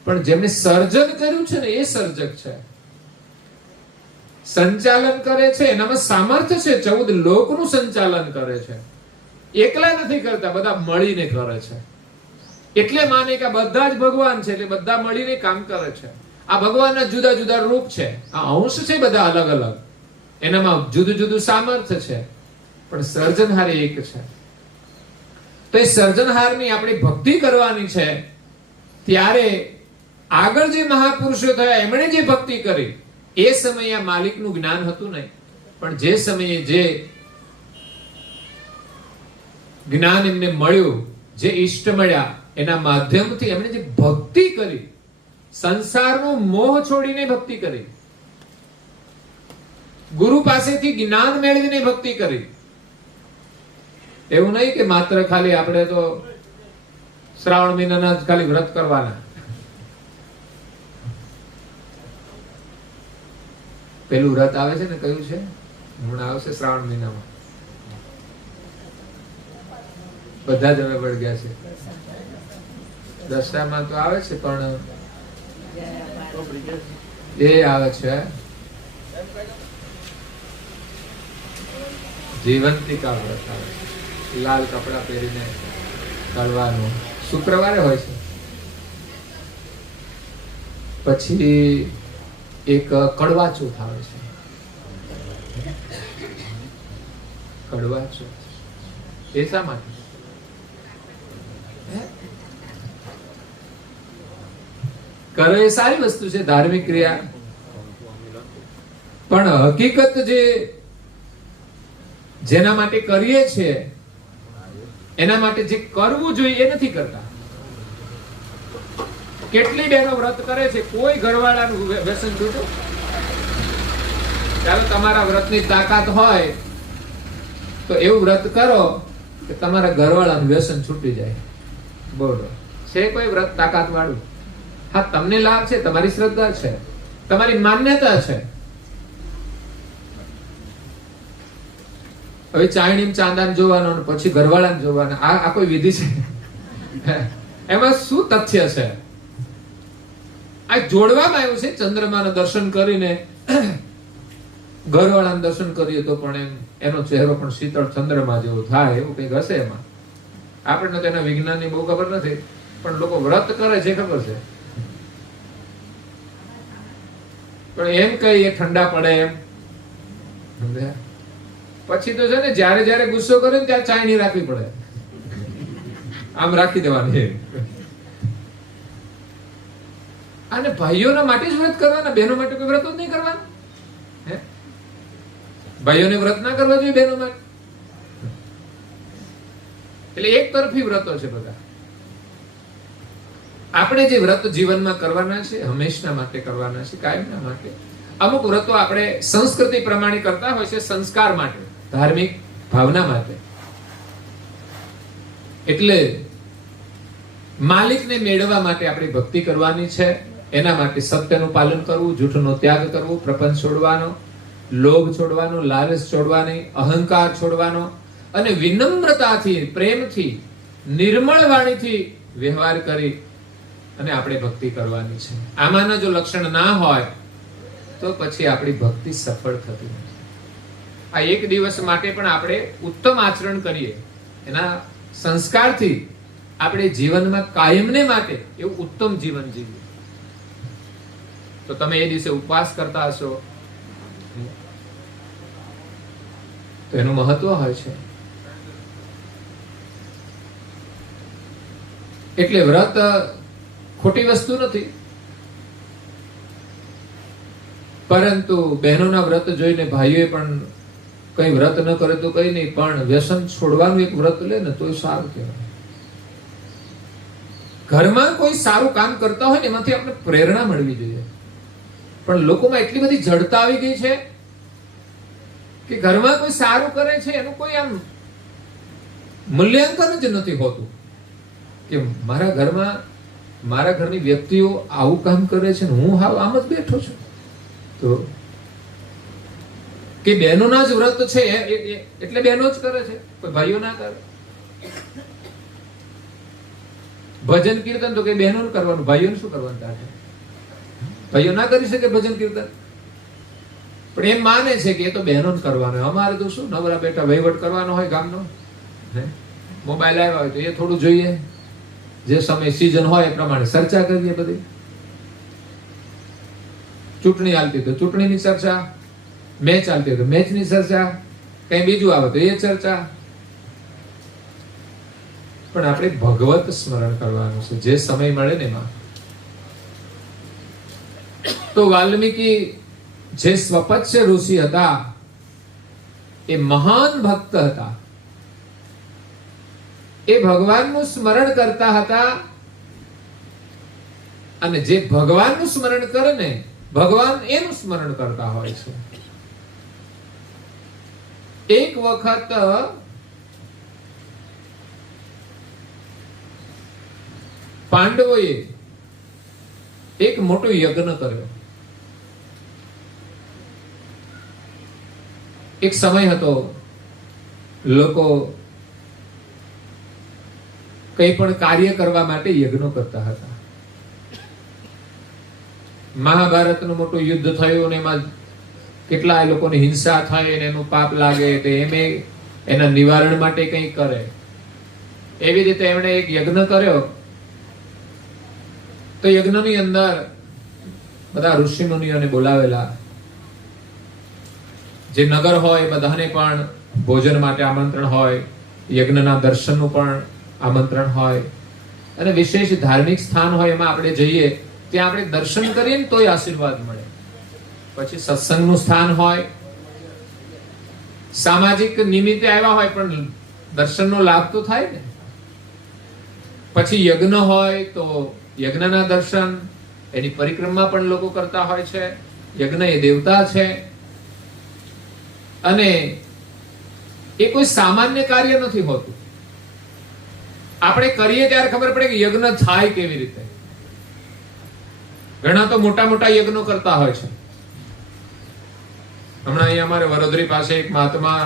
પણ જેમને સર્જન કર્યું છે ને એ સર્જક છે. સંચાલન કરે છે એનામાં સામર્થ્ય છે, 14 લોકનું સંચાલન કરે છે. એકલા નથી કરતા, બધા મળીને કરે છે. એટલે માને કે બધા જ ભગવાન છે, એટલે બધા મળીને કામ કરે છે. આ ભગવાનના જુદા જુદા રૂપ છે, આ અંશ છે બધા અલગ અલગ, એનામાં જુદું જુદું સામર્થ્ય છે, પણ સર્જનહાર એક છે. તો એ સર્જનહારની આપણે ભક્તિ કરવાની છે. ત્યારે આગળ જે મહાપુરુષો થયા એમણે જે ભક્તિ કરી એ સમયે આ માલિકનું જ્ઞાન હતું નહીં, પણ જે સમયે જે જ્ઞાન એમને મળ્યું, જે ઈષ્ટ મળ્યા, એના માધ્યમથી એમણે જે ભક્તિ કરી, સંસારનો મોહ છોડીને ભક્તિ કરી, ગુરુ પાસેથી જ્ઞાન મેળવીને ભક્તિ કરી. એવું નહીં કે માત્ર ખાલી આપણે તો શ્રાવણ મહિનાના જ ખાલી વ્રત કરવાના. પેલું વ્રત આવે છે ને, કયું છે હમણાં આવશે શ્રાવણ મહિનામાં, બધા જ હવે વળી ગયા છે. દશરામાં તો આવે છે, પણ એ આવે છે જીવંતિકા વ્રત આવે છે. લાલ કપડા પહેરીને કરવાનું, શુક્રવારે હોય છે. પછી એક કડવા ચોથ આવે છે. કડવા ચોથ એ શા માટે? કરો એ સારી વસ્તુ છે, ધાર્મિક ક્રિયા, પણ હકીકત જે જેના માટે કરીએ છીએ એના માટે જે કરવું જોઈએ એ નથી કરતા. કેટલી બહેનો વ્રત કરે છે, કોઈ ઘરવાળાનું વ્યસન છૂટો. ચાલો તમારા વ્રતની તાકાત હોય તો એવું વ્રત કરો કે તમારા ઘરવાળાનું વ્યસન છૂટી જાય. બોલો, છે કોઈ વ્રત તાકાત વાળું? હા, તમને લાભ છે, તમારી શ્રદ્ધા છે, તમારી માન્યતા છે. હવે ચાયણી ચાંદાને જોવાનો અને પછી ઘરવાળાને જોવાના, આ કોઈ વિધિ છે? એમાં શું તથ્ય છે? આ જોડવામાં આવ્યું છે. ચંદ્રમાના દર્શન કરીને ઘરવાળાના દર્શન કરીએ તો પણ એનો ચહેરો પણ શીતળ ચંદ્રમા જેવો થાય, એવું કંઈક હશે એમાં. આપણને તો એના વિજ્ઞાનની બહુ ખબર નથી, પણ લોકો વ્રત કરે છે ખબર છે. પણ એમ કઈ એ ઠંડા પડે એમ, પછી તો છે ને જ્યારે જ્યારે ગુસ્સો કરે ને ત્યારે ચાયણી રાખવી પડે, આમ રાખી દેવાની. અને ભાઈઓના માટે જ વ્રત કરવાના, બહેનો માટે કોઈ વ્રત જ નહીં કરવાનું. ભાઈઓને વ્રત ના કરવા જોઈએ બહેનો માટે. એટલે એક તરફી વ્રતો છે બધા. આપણે જે વ્રત જીવનમાં કરવાના છે, હંમેશા માટે કરવાના છે, કાયમના માટે. અમુક વ્રતો આપણે સંસ્કૃતિ પ્રમાણે કરતા હોય છે, સંસ્કાર માટે, ધાર્મિક ભાવના માટે. એટલે માલિકને મેળવવા માટે આપણી ભક્તિ કરવાની છે. એના માટે સત્યનું પાલન કરવું, જૂઠનો ત્યાગ કરવો, પ્રપંચ છોડવાનો, લોભ છોડવાનો, લાલચ છોડવાની, અહંકાર છોડવાનો અને વિનમ્રતાથી, પ્રેમથી, નિર્મળ વાણીથી વ્યવહાર કરી અને આપણે ભક્તિ કરવાની છે. આમાંના જો લક્ષણ ના હોય તો પછી આપણી ભક્તિ સફળ થતી નથી. આ એક દિવસ માટે પણ આપણે ઉત્તમ આચરણ કરીએ, એના સંસ્કારથી આપણે જીવનમાં કાયમને માટે એવું ઉત્તમ જીવન જીવીએ. તો તમે એ દિવસે ઉપવાસ કરતા હશો તો એનું મહત્વ હોય છે. એટલે વ્રત ખોટી વસ્તુ નથી, પરંતુ બહેનોના વ્રત જોઈને ભાઈઓએ પણ કઈ વ્રત ન કરે તો કઈ નહીં, પણ વ્યસન છોડવાનું એક વ્રત લે ને તો સારું કહેવાય. ઘરમાં કોઈ સારું કામ કરતા હોય ને એમાંથી આપણે પ્રેરણા મળવી જોઈએ. પણ લોકોમાં એટલી બધી જડતા આવી ગઈ છે કે ઘરમાં કોઈ સારું કરે છે એનું કોઈ આમ મૂલ્યાંકન જ નથી હોતું. કે મારા ઘરમાં મારા ઘરની વ્યક્તિઓ આવું કામ કરે છે ને હું હાવ આમ જ બેઠો છું. તો કે બહેનોના જ વ્રત છે એટલે બહેનો જ કરે છે, કોઈ ભાઈઓ ના કરે. ભજન કીર્તન તો કે બહેનો કરવાનું, ભાઈઓને શું કરવાનું? ભાઈઓ ના કરી શકે ભજન કીર્તન, પણ એમ માને છે કે એ તો બહેનો જ કરવાનું. અમારે તો શું, નવરા બેઠા વહીવટ કરવાનો હોય ગામનો, મોબાઈલ આવ્યા હોય તો એ થોડું જોઈએ, જે સમય સીઝન હોય એ પ્રમાણે ચર્ચા કરીએ. બધી ચૂંટણી હાલતી તો ચૂંટણીની ચર્ચા, મેચ હાલતી તો મેચની ચર્ચા, કઈ બીજું આવે તો એ ચર્ચા. પણ આપણે ભગવત સ્મરણ કરવાનું છે જે સમય મળે ને એમાં. તો વાલ્મીકી જે સ્વપચ્ય ઋષિ હતા એ મહાન ભક્ત હતા. એ ભગવાનનું સ્મરણ કરતા હતા, અને જે ભગવાનનું સ્મરણ કરે ને ભગવાન એનું સ્મરણ કરતા હોય છે. એક વખત પાંડવોએ એક મોટો યજ્ઞ કર્યો. એક સમય હતો લોકો કંઈ પણ કાર્ય કરવા માટે યજ્ઞો કરતા હતા. મહાભારતનું મોટું યુદ્ધ થયું ને એમાં કેટલાય લોકોની હિંસા થાય અને એનું પાપ લાગે તો એમે એના નિવારણ માટે કંઈ કરે. એવી રીતે એમણે એક યજ્ઞ કર્યો. તો યજ્ઞની અંદર બધા ઋષિ મુનિઓને બોલાવેલા. જે નગર હોય બધાને પણ ભોજન માટે આમંત્રણ હોય, યજ્ઞના દર્શનનું પણ આમંત્રણ હોય, અને વિશેષ ધાર્મિક સ્થાન હોય એમાં આપણે જઈએ ત્યાં આપણે દર્શન કરીએ ને તોય આશીર્વાદ મળે. પછી સત્સંગનું સ્થાન હોય, સામાજિક નિમિત્તે આવ્યા હોય પણ દર્શનનો લાભ તો થાય ને. પછી યજ્ઞ હોય તો યજ્ઞના દર્શન, એની પરિક્રમા પણ લોકો કરતા હોય છે. યજ્ઞ એ દેવતા છે અને એ કોઈ સામાન્ય કાર્ય નથી હોતું. આપણે કરીએ ત્યારે ખબર પડે કે યજ્ઞ થાય કેવી રીતે. ઘણા તો મોટા મોટા યજ્ઞો કરતા હોય છે. હમણાં અહીંયા અમારે વડોદરી પાસે એક મહાત્મા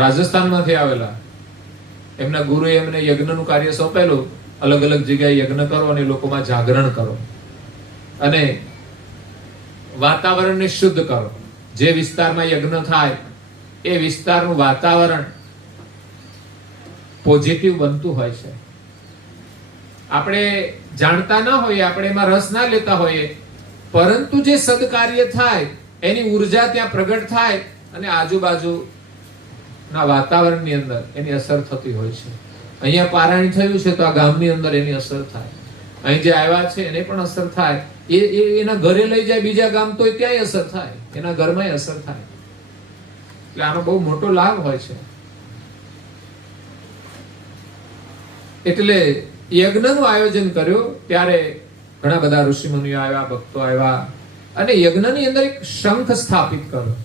રાજસ્થાનમાંથી આવેલા, એમના ગુરુએ એમને યજ્ઞનું કાર્ય સોંપેલું, અલગ અલગ જગ્યાએ યજ્ઞ કરો અને લોકોમાં જાગરણ કરો અને વાતાવરણને શુદ્ધ કરો. જે વિસ્તારમાં યજ્ઞ થાય એ વિસ્તારનું વાતાવરણ પોઝિટિવ બનતું હોય છે. આપણે જાણતા ના હોઈએ, આપણે એમાં રસ ના લેતા હોઈએ, પરંતુ જે સદકાર્ય થાય એની ઉર્જા ત્યાં પ્રગટ થાય અને આજુબાજુના વાતાવરણની અંદર એની અસર થતી હોય છે. અહીંયા પારાયણ થયું છે તો આ ગામની અંદર એની અસર થાય, અહીં જે આવ્યા છે એને પણ અસર થાય, એના ઘરે લઈ જાય બીજા ગામ તો ત્યાંય અસર થાય, એના ઘરમાં અસર થાય. એટલે આનો બહુ મોટો લાભ હોય છે. એટલે યજ્ઞનું આયોજન કર્યું ત્યારે ઘણા બધા ઋષિ મુનિઓ આવ્યા, ભક્તો આવ્યા અને યજ્ઞની અંદર એક શંખ સ્થાપિત કર્યો.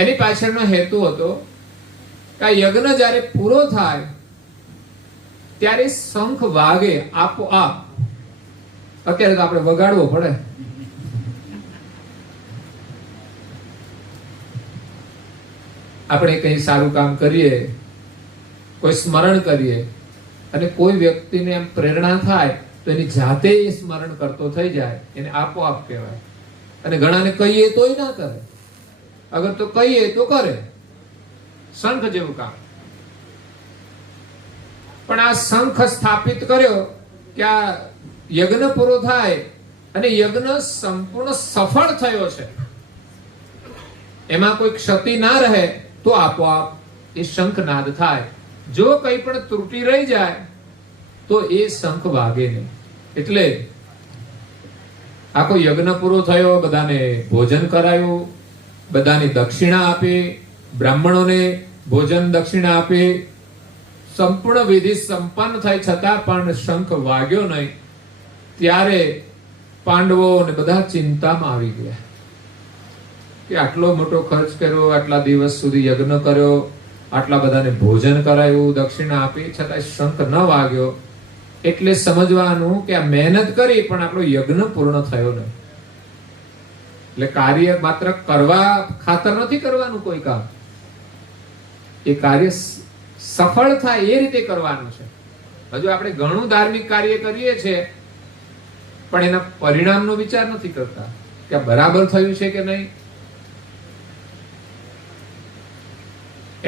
એની પાછળનો હેતુ હતો કે આ યજ્ઞ જ્યારે પૂરો થાય ત્યારે શંખ વાગે આપોઆપ. અત્યારે તો આપણે વગાડવો પડે. આપણે કંઈ સારું કામ કરીએ, કોઈ સ્મરણ કરીએ અને કોઈ વ્યક્તિને એમ પ્રેરણા થાય તો એની જાતે એ સ્મરણ કરતો થઈ જાય, એને આપોઆપ કહેવાય. અને ઘણાને કહીએ તોય ના કરે, અગર તો કહીએ તો કરે. શંખ જેવું કામ. પણ આ શંખ સ્થાપિત કર્યો કે આ યજ્ઞ પૂરો થાય અને યજ્ઞ સંપૂર્ણ સફળ થયો છે, એમાં કોઈ ક્ષતિ ના રહે તો આપોઆપ એ શંખનાદ થાય. જો કંઈ પણ ત્રુટિ રહી જાય તો એ શંખ વાગે નહીં. એટલે આખો યજ્ઞ પૂરો થયો, બધાને ભોજન કરાયું, બધાની દક્ષિણા આપી, બ્રાહ્મણોને ભોજન દક્ષિણા આપી, સંપૂર્ણ વિધિ સંપન્ન થઈ છતાં પણ શંખ વાગ્યો નહીં. ત્યારે પાંડવો અને બધા ચિંતામાં આવી ગયા કે આટલો મોટો ખર્ચ કર્યો, આટલા દિવસ સુધી યજ્ઞ કર્યો, આટલા બધાને ભોજન કરાયું, દક્ષિણા આપી, છતાં શંખ ન વાગ્યો. એટલે સમજવાનું કે આ મહેનત કરી પણ આપણો યજ્ઞ પૂર્ણ થયો નહીં. એટલે કાર્ય માત્ર કરવા ખાતર નથી કરવાનું કોઈ કામ, એ કાર્ય સફળ થાય એ રીતે કરવાનું છે. હજુ આપણે ઘણું ધાર્મિક કાર્ય કરીએ છીએ પણ એના પરિણામનો વિચાર નથી કરતા કે આ બરાબર થયું છે કે નહીં.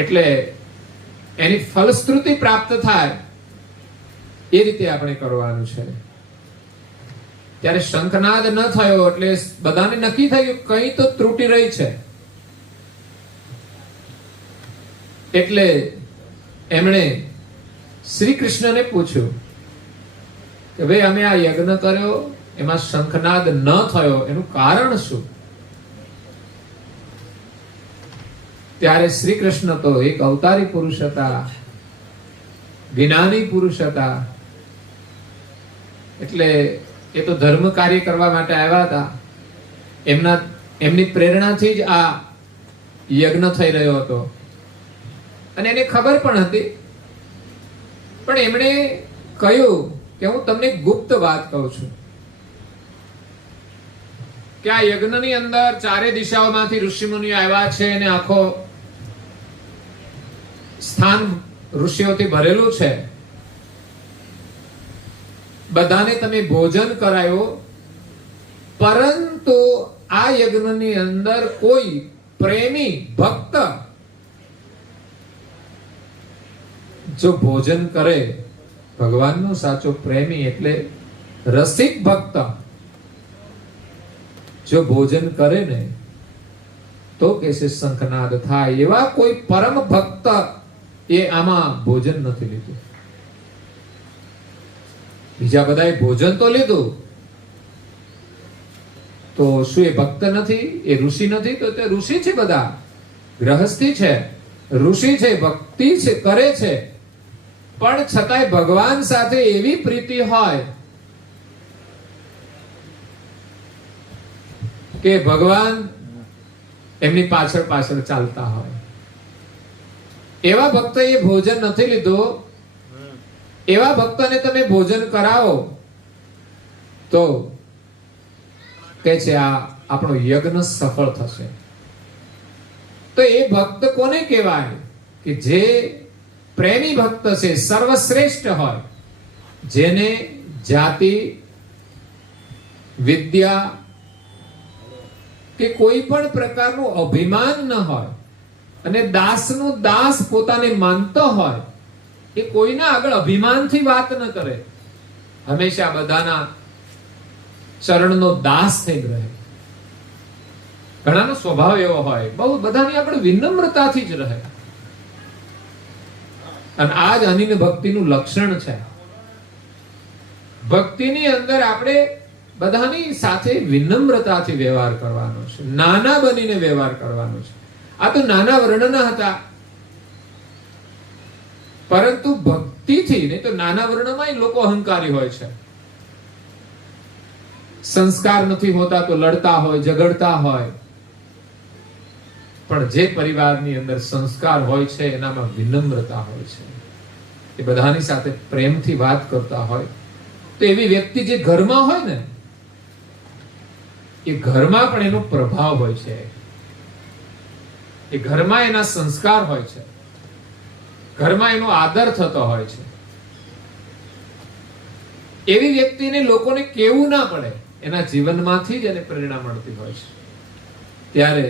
એટલે એની ફલશ્રુતિ પ્રાપ્ત થાય એ રીતે આપણે કરવાનું છે. ત્યારે શંખનાદ ન થયો એટલે બધાને નક્કી થયું કંઈ તો ત્રુટિ રહી છે. એટલે એમણે શ્રી કૃષ્ણને પૂછ્યું કે ભાઈ અમે આ યજ્ઞ કર્યો એમાં શંખનાદ ન થયો, એનું કારણ શું? ત્યારે શ્રી કૃષ્ણ તો એક અવતારી પુરુષ હતા, જ્ઞાની પુરુષ હતા. એટલે એ તો ધર્મ કાર્ય કરવા માટે આવ્યા હતા. એમની પ્રેરણાથી જ આ યજ્ઞ થઈ રહ્યો હતો અને એને ખબર પણ હતી. પણ એમણે કહ્યું કે હું તમને ગુપ્ત વાત કહું છું કે આ યજ્ઞની અંદર ચારે દિશાઓમાંથી ઋષિ મુનિઓ આવ્યા છે અને આખો સ્થાન ઋષિઓથી ભરેલું છે. બધાને તમે ભોજન કરાયો, પરંતુ આ યજ્ઞની અંદર કોઈ પ્રેમી ભક્ત જો ભોજન કરે, ભગવાનનો સાચો પ્રેમી એટલે રસિક ભક્ત જો ભોજન કરે ને તો કેસે શંખનાદ થાય. એવા કોઈ પરમ ભક્ત એ આમાં ભોજન નથી લીધું. બીજા બધાએ ભોજન તો લીધું, તો શું એ ભક્ત નથી? એ ઋષિ નથી? તો તે ઋષિ છે, બધા ગ્રહસ્થી છે, ઋષિ છે, ભક્તિ છે, કરે છે, પણ છતાંય ભગવાન સાથે એવી પ્રીતિ હોય કે ભગવાન એમની પાછળ પાછળ ચાલતા હોય. એવા ભક્તોએ ભોજન નથી લીધું એવા ભક્તને તમે ભોજન કરાવો તો કે છે આ આપણો યજ્ઞ સફળ થશે. તો એ ભક્ત કોને કહેવાય? કે જે પ્રેમી ભક્ત છે, સર્વશ્રેષ્ઠ હોય, જેને જાતિ, વિદ્યા કે કોઈ પણ પ્રકારનું અભિમાન ન હોય અને દાસનું દાસ પોતાને માનતો હોય. એ કોઈના આગળ અભિમાનથી વાત ન કરે, હંમેશા બધાના ચરણનો દાસ થઈ રહે. ઘણાનો સ્વભાવ એવો હોય, બહુ બધાની આગળ વિનમ્રતાથી જ રહે. અને આ જ અનિલ ભક્તિનું લક્ષણ છે. ભક્તિની અંદર આપણે બધાની સાથે વિનમ્રતાથી વ્યવહાર કરવાનો છે, નાના બનીને વ્યવહાર કરવાનો છે. આ તો નાના વર્ણના હતા, પરંતુ ભક્તિથી, નહીં તો નાના વર્ણમાં લોકો અહંકારી હોય છે. સંસ્કાર નથી હોતા તો લડતા હોય, ઝઘડતા હોય. પણ જે પરિવારની અંદર સંસ્કાર હોય છે એનામાં વિનમ્રતા હોય છે, એ બધાની સાથે પ્રેમથી વાત કરતા હોય. તો એવી વ્યક્તિ જે ઘરમાં હોય ને, એ ઘરમાં પણ એનો પ્રભાવ હોય છે, એ ઘરમાં એના સંસ્કાર હોય છે, ઘરમાં એનો આદર થતો હોય છે. એવી વ્યક્તિને લોકોને કેવું ના પડે, એના જીવનમાંથી જ એને પ્રેરણા મળતી હોય છે. ત્યારે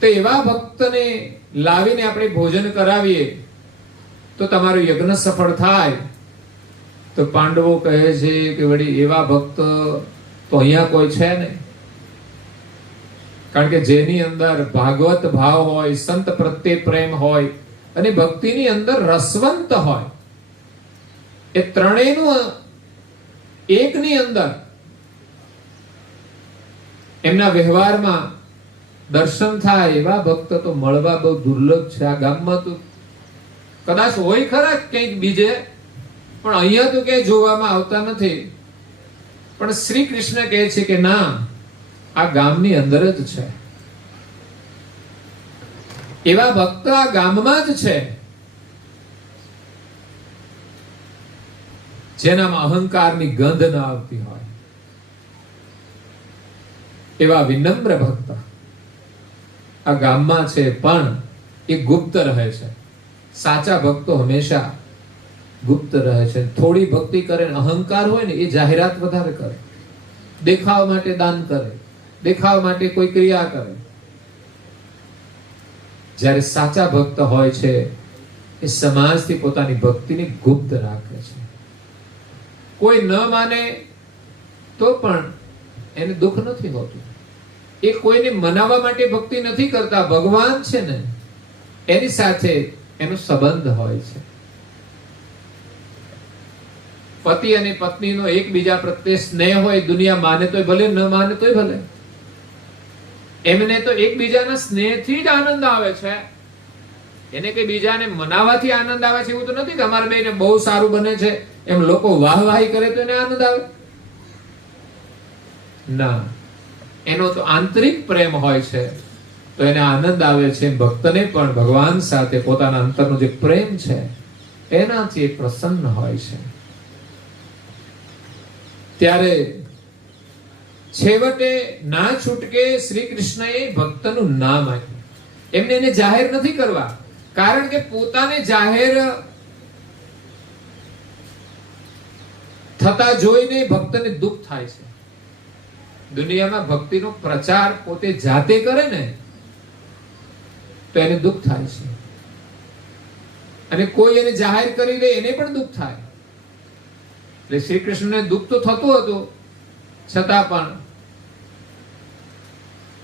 તો એવા ભક્તને લાવીને આપણે ભોજન કરાવીએ તો તમારું યજ્ઞ સફળ થાય. તો પાંડવો કહે છે કે વળી એવા ભક્ત તો અહીંયા કોઈ છે નહીં. કારણ કે જેની અંદર ભાગવત ભાવ હોય, સંત પ્રત્યે પ્રેમ હોય અને ભક્તિની અંદર રસવંત હોય, એ ત્રણેયનું એકની અંદર એમના વ્યવહારમાં દર્શન થાય, એવા ભક્ત તો મળવા બહુ દુર્લભ છે. આ ગામમાં તો કદાચ હોય ખરા કંઈક બીજે, પણ અહીંયા તો ક્યાંય જોવામાં આવતા નથી. પણ શ્રી કૃષ્ણ કહે છે કે ના, આ ગામની અંદર જ છે. એવા ભક્ત આ ગામમાં જ છે, જેનામાં અહંકારની ગંધ ન આવતી હોય. એવા વિનમ્ર ભક્ત આ ગામમાં છે, પણ એ ગુપ્ત રહે છે. સાચા ભક્તો હંમેશા ગુપ્ત રહે છે. થોડી ભક્તિ કરે, અહંકાર હોય ને એ જાહેરાત વધારે કરે, દેખાવ માટે દાન કરે, દેખાવ માટે કોઈ ક્રિયા કરે. જ્યારે સાચા ભક્ત હોય છે એ સમાજથી પોતાની ભક્તિને ગુપ્ત રાખે છે. કોઈ ન માને તો પણ એને દુઃખ નથી હોતું. એ કોઈને મનાવવા માટે ભક્તિ નથી કરતા. ભગવાન છે ને એની સાથે એનો સંબંધ હોય છે. પતિ અને પત્નીનો એકબીજા પ્રત્યે સ્નેહ હોય, દુનિયા માને તોય ભલે, ન માને તોય ભલે, એમને તો એકબીજાના સ્નેહથી જ આનંદ આવે છે. એને કઈ બીજાને મનાવવાથી આનંદ આવે છે એવું તો નથી કે અમારા બેને બહુ સારું બને છે એમ લોકો વાહવાહી કરે તો એને આનંદ આવે. ના, એનો તો આંતરિક પ્રેમ હોય છે તો એને આનંદ આવે છે. ભક્તને પણ ભગવાન સાથે પોતાના અંતરનો જે પ્રેમ છે એનાથી એ પ્રસન્ન હોય છે. ત્યારે છેવટે ના છૂટકે શ્રી કૃષ્ણએ ભક્તનું નામ આપ્યું. એમને એને જાહેર નથી કરવા, કારણ કે પોતાને જાહેર થતા જોઈને ભક્તને દુઃખ થાય છે. દુનિયામાં ભક્તિનો પ્રચાર પોતે જાતે કરે ને તો એને દુઃખ થાય છે, અને કોઈ એને જાહેર કરી દે એને પણ દુઃખ થાય. એટલે શ્રી કૃષ્ણને દુઃખ તો થતું હતું, છતાં પણ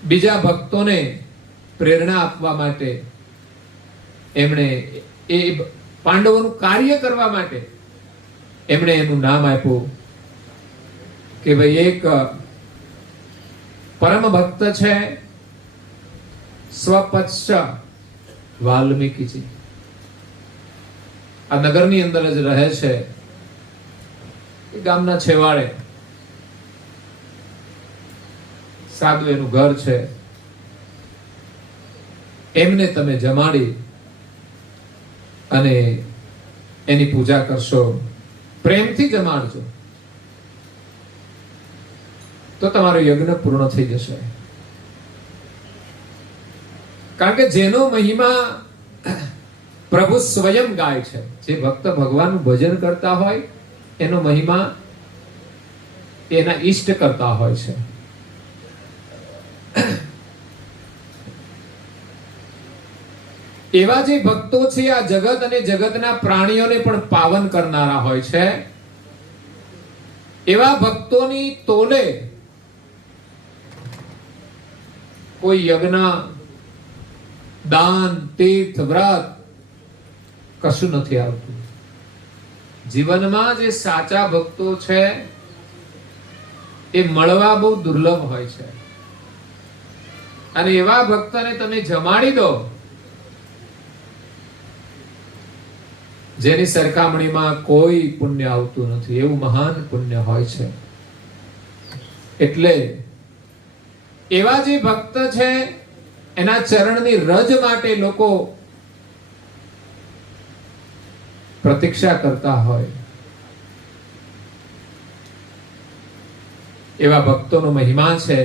બીજા ભક્તોને પ્રેરણા આપવા માટે એમણે એ પાંડવોનું કાર્ય કરવા માટે એમણે એનું નામ આપ્યું કે ભાઈ એક પરમ ભક્ત છે સ્વપચ્છ વાલ્મીકીજી. આ નગરની અંદર જ રહે છે, એ ગામના છેવાડે સાદું એનું ઘર છે. એમને તમે જમાડી અને એની પૂજા કરશો, પ્રેમથી જમાડજો, તો તમારો યજ્ઞ પૂર્ણ થઈ જશે. કારણ કે જેનો મહિમા પ્રભુ સ્વયં ગાય છે, જે ભક્ત ભગવાનનું ભજન કરતા હોય એનો મહિમા એના ઈષ્ટ કરતા હોય છે. એવા જે ભક્તો છે આ જગત અને જગતના પ્રાણીઓને પણ પાવન કરનારા હોય છે. એવા ભક્તોની તોલે કોઈ યજ્ઞ, દાન, તીર્થ, વ્રત કશું નથી આવતું. જીવનમાં જે સાચા ભક્તો છે એ મળવા બહુ દુર્લભ હોય છે. અને એવા ભક્તને તમે જમાડી દો જેની સરખામણીમાં કોઈ પુણ્ય આવતું નથી, એવું મહાન પુણ્ય હોય છે. એટલે એવા જે ભક્ત છે એના ચરણની રજ માટે લોકો પ્રતીક્ષા કરતા હોય, એવા ભક્તોનો મહિમા છે.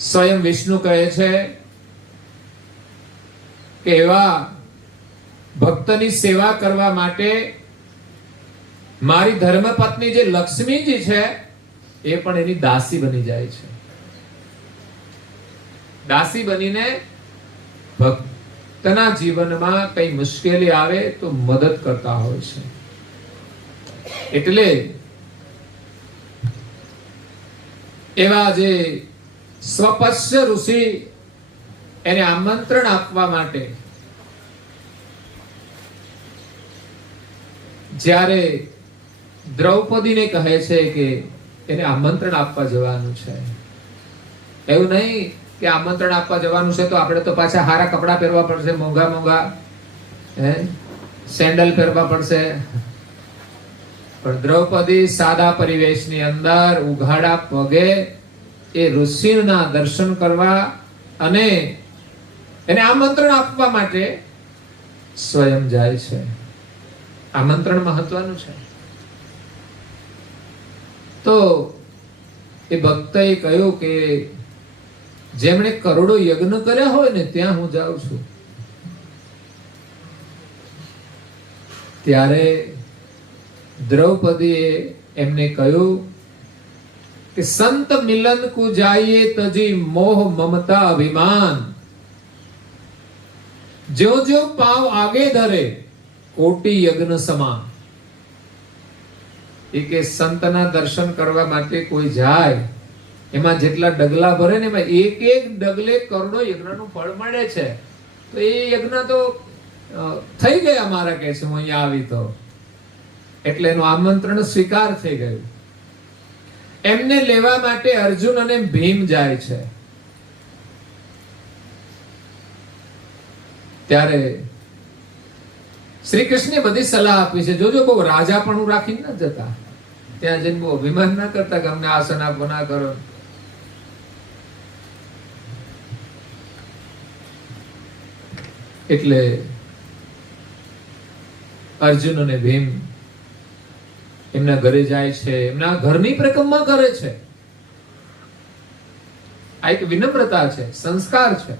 સ્વયં વિષ્ણુ કહે છે કે એવા ભક્તની સેવા કરવા માટે મારી ધર્મપત્ની જે લક્ષ્મીજી છે એ પણ એની દાસી બની જાય છે. દાસી બનીને ભક્તના જીવનમાં કઈ મુશ્કેલી આવે તો મદદ કરતા હોય છે. એટલે એવા જે સ્વપશ્ય ઋષિ એને આમંત્રણ આપવા માટે જ્યારે દ્રૌપદીને કહે છે કે એને આમંત્રણ આપવા જવાનું છે, એવું નહીં કે આમંત્રણ આપવા જવાનું છે તો આપણે તો પાછા હારા કપડા પહેરવા પડશે, મોંઘા મોંઘા સેન્ડલ પહેરવા પડશે. પણ દ્રૌપદી સાદા પરિવેશની અંદર ઉઘાડા પગે એ ઋષિના દર્શન કરવા અને એને આમંત્રણ આપવા માટે સ્વયં જાય છે. આમંત્રણ મહત્વનું છે. તો એ ભક્તએ કહ્યું કે જેમણે કરોડો યજ્ઞ કર્યા હોય ને ત્યાં હું જાઉં છું. ત્યારે દ્રૌપદીએ એમને કહ્યું કે સંત મિલન કુ જાઈએ તજી મોહ મમતા અભિમાન, જો જો પાવ આગે ધરે કોટી યજ્ઞ સમાન. એ કે સંતના દર્શન કરવા માટે કોઈ જાય એમાં જેટલા ડગલા ભરે ને એમાં એક એક ડગલે કરોડો યજ્ઞનું ફળ મળે છે. તો એ યજ્ઞ તો થઈ ગયા મારા, કે છે હું અહીંયા આવી તો. એટલે એનું આમંત્રણ સ્વીકાર થઈ ગયું. એમને લેવા માટે અર્જુન અને ભીમ જાય છે. ત્યારે શ્રી કૃષ્ણે બધી સલાહ આપી છે. જોજો બહુ રાજાપણું રાખીને ન જતા, ત્યાં જઈને બહુ અભિમાન ના કરતા કે અમને આસન આપો, ના કરો. એટલે અર્જુન અને ભીમ એમના ઘરે જાય છે, એમના ઘરની પરિક્રમા કરે છે. આ એક વિનમ્રતા છે, સંસ્કાર છે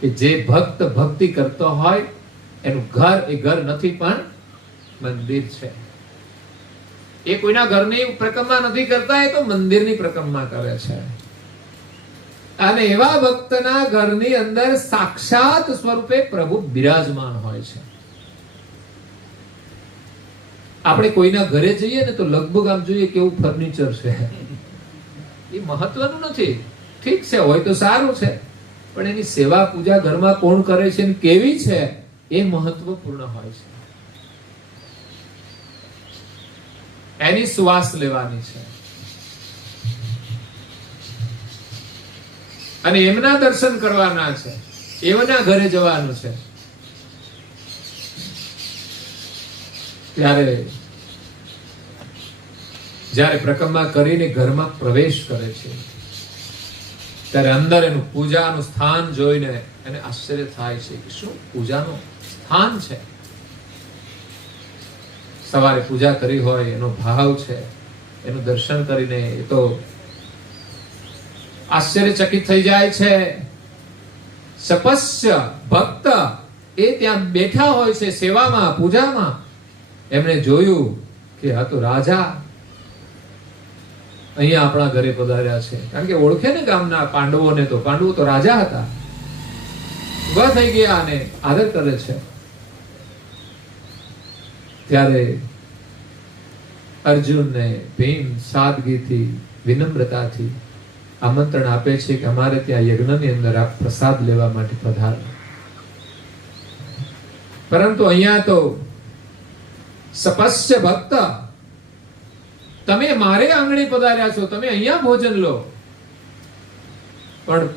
કે જે ભક્ત ભક્તિ કરતો હોય એનું ઘર એ ઘર નથી પણ મંદિર છે. એ કોઈના ઘરની પરિક્રમા નથી કરતા, એ તો મંદિરની પરિક્રમા કરે છે. અને એવા ભક્તના ઘરની અંદર સાક્ષાત સ્વરૂપે પ્રભુ બિરાજમાન હોય છે. આપણે કોઈના ઘરે જઈએ ને તો લગભગ આમ જોઈએ કેવું ફર્નિચર છે, એ મહત્વનું નથી. ઠીક છે, હોય તો સારું છે, પણ એની સેવા પૂજા ઘરમાં કોણ કરે છે ને કેવી છે એ મહત્વપૂર્ણ હોય છે. એની સુવાસ લેવાની છે અને એમના દર્શન કરવાના છે, એમના ઘરે જવાનું છે. ત્યારે જ્યારે પરિક્રમા કરીને ઘરમાં પ્રવેશ કરે છે ત્યારે અંદર એનું પૂજાનું સ્થાન જોઈને એને આશ્ચર્ય થાય છે કે શું પૂજાનું સ્થાન છે. સવારે પૂજા કરી હોય એનો ભાવ છે, એનું દર્શન કરીને એ તો આશ્ચર્યચકિત થઈ જાય છે. સપસ્ય ભક્ત એ ત્યાં બેઠા હોય છે સેવામાં, પૂજામાં. એમણે જોયું કે આ તો રાજા અહીંયા આપણા ઘરે પધાર્યા છે. કારણ કે ઓળખે ને ગામના પાંડવોને, તો પાંડવો તો રાજા હતા. ઉભા થઈ ગયા અને આદર કરે છે. ત્યારે અર્જુનને ભીમ સાદગીથી, વિનમ્રતાથી આમંત્રણ આપે છે કે અમારે ત્યાં યજ્ઞની અંદર આપ પ્રસાદ લેવા માટે પધારો. પરંતુ અહીંયા તો સપસ્ય ભક્ત, તમે મારે આંગણે પધાર્યા છો, તમે અહીંયા ભોજન લો. પણ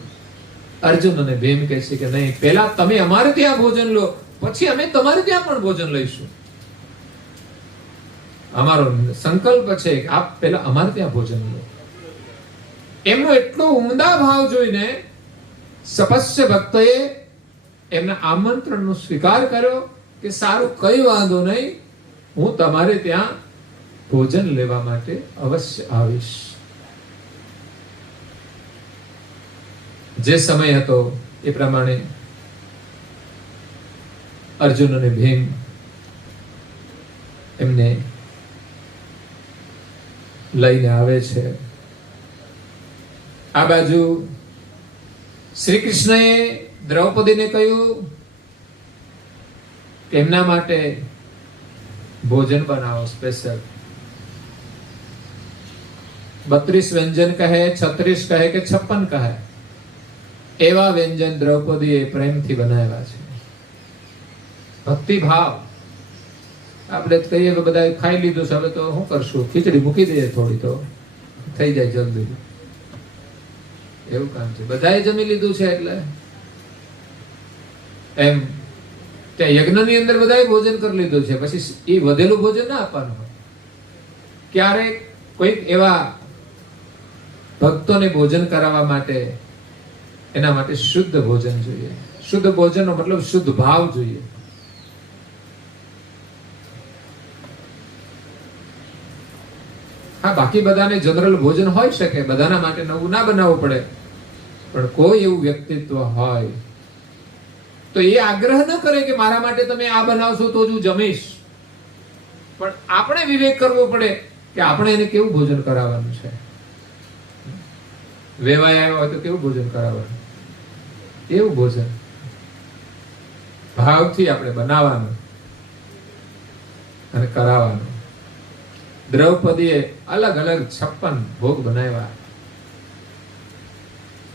અર્જુન અને ભીમ કહે છે કે નહીં, પહેલા તમે અમારે ત્યાં ભોજન લો, પછી અમે તમારે ત્યાં પણ ભોજન લઈશું. અમારો સંકલ્પ છે કે આપ પહેલા અમારે ત્યાં ભોજન લો. એમનો એટલો ઉમદા ભાવ જોઈને સપસ્ય ભક્તએ એમના આમંત્રણનો સ્વીકાર કર્યો કે સારું, કઈ વાંધો નહીં, હું તમારે ત્યાં ભોજન લેવા માટે અવશ્ય આવીશ. જે સમય હતો એ પ્રમાણે અર્જુન અને ભીમ એમને લઈને આવે છે. આ બાજુ શ્રી કૃષ્ણએ દ્રૌપદીને કહ્યું કે એમના માટે ભોજન બનાવો સ્પેશિયલ. 32 વ્યંજન કહે, 36 કહે કે 56 કહે, એવા વ્યંજન દ્રૌપદીએ પ્રેમથી બનાવ્યા છે. ભક્તિ ભાવ. આપણે કહીએ કે બધા ખાઈ લીધું છે, હવે તો શું કરશું, ખીચડી મૂકી દઈએ થોડી તો થઈ જાય જલ્દી. એવું કામ છે. બધાએ જમી લીધું છે એટલે એમ ત્યાં યજ્ઞની અંદર બધાએ ભોજન કરી લીધું છે, પછી એ વધેલું ભોજન ના આપવાનું હોય. ક્યારેક કોઈક એવા ભક્તોને ભોજન કરાવવા માટે, એના માટે શુદ્ધ ભોજન જોઈએ. શુદ્ધ ભોજનનો મતલબ શુદ્ધ ભાવ જોઈએ. હા, બાકી બધાને જનરલ ભોજન હોઈ શકે, બધાના માટે નવું ના બનાવવું પડે. પણ કોઈ એવું વ્યક્તિત્વ હોય તો એ આગ્રહ ન કરે કે મારા માટે તમે આ બનાવશો તો જ હું જમીશ. પણ આપણે વિવેક કરવો પડે કે આપણે એને કેવું ભોજન કરાવવાનું છે. વેવાય આવ્યો હોય તો કેવું ભોજન કરાવવાનું, એવું ભોજન ભાવથી આપણે બનાવવાનું અને કરાવવાનું. દ્રૌપદીએ અલગ અલગ 56 ભોગ બનાવ્યા.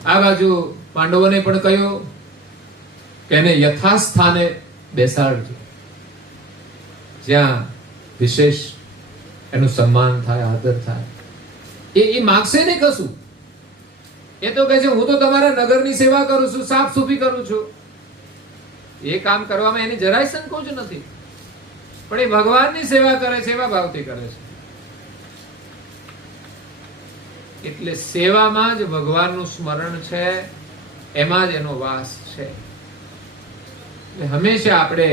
આ બાજુ પાંડવોને પણ કહ્યું કે એને યથાસ્થાને બેસાડજો, જ્યાં વિશેષ એનું સન્માન થાય, આદર થાય. એ માગશે ને કશું. એ તો કહે છે હું તો તમારા નગરની સેવા કરું છું, સાફ સૂફી કરું છું. એ કામ કરવામાં એની જરાય સંકોચ નથી. પણ એ ભગવાનની સેવા કરે છે, એવા ભાવથી કરે છે. એટલે સેવામાં જ ભગવાનનું સ્મરણ છે, એમાં જ એનો વાસ છે. હંમેશા આપણે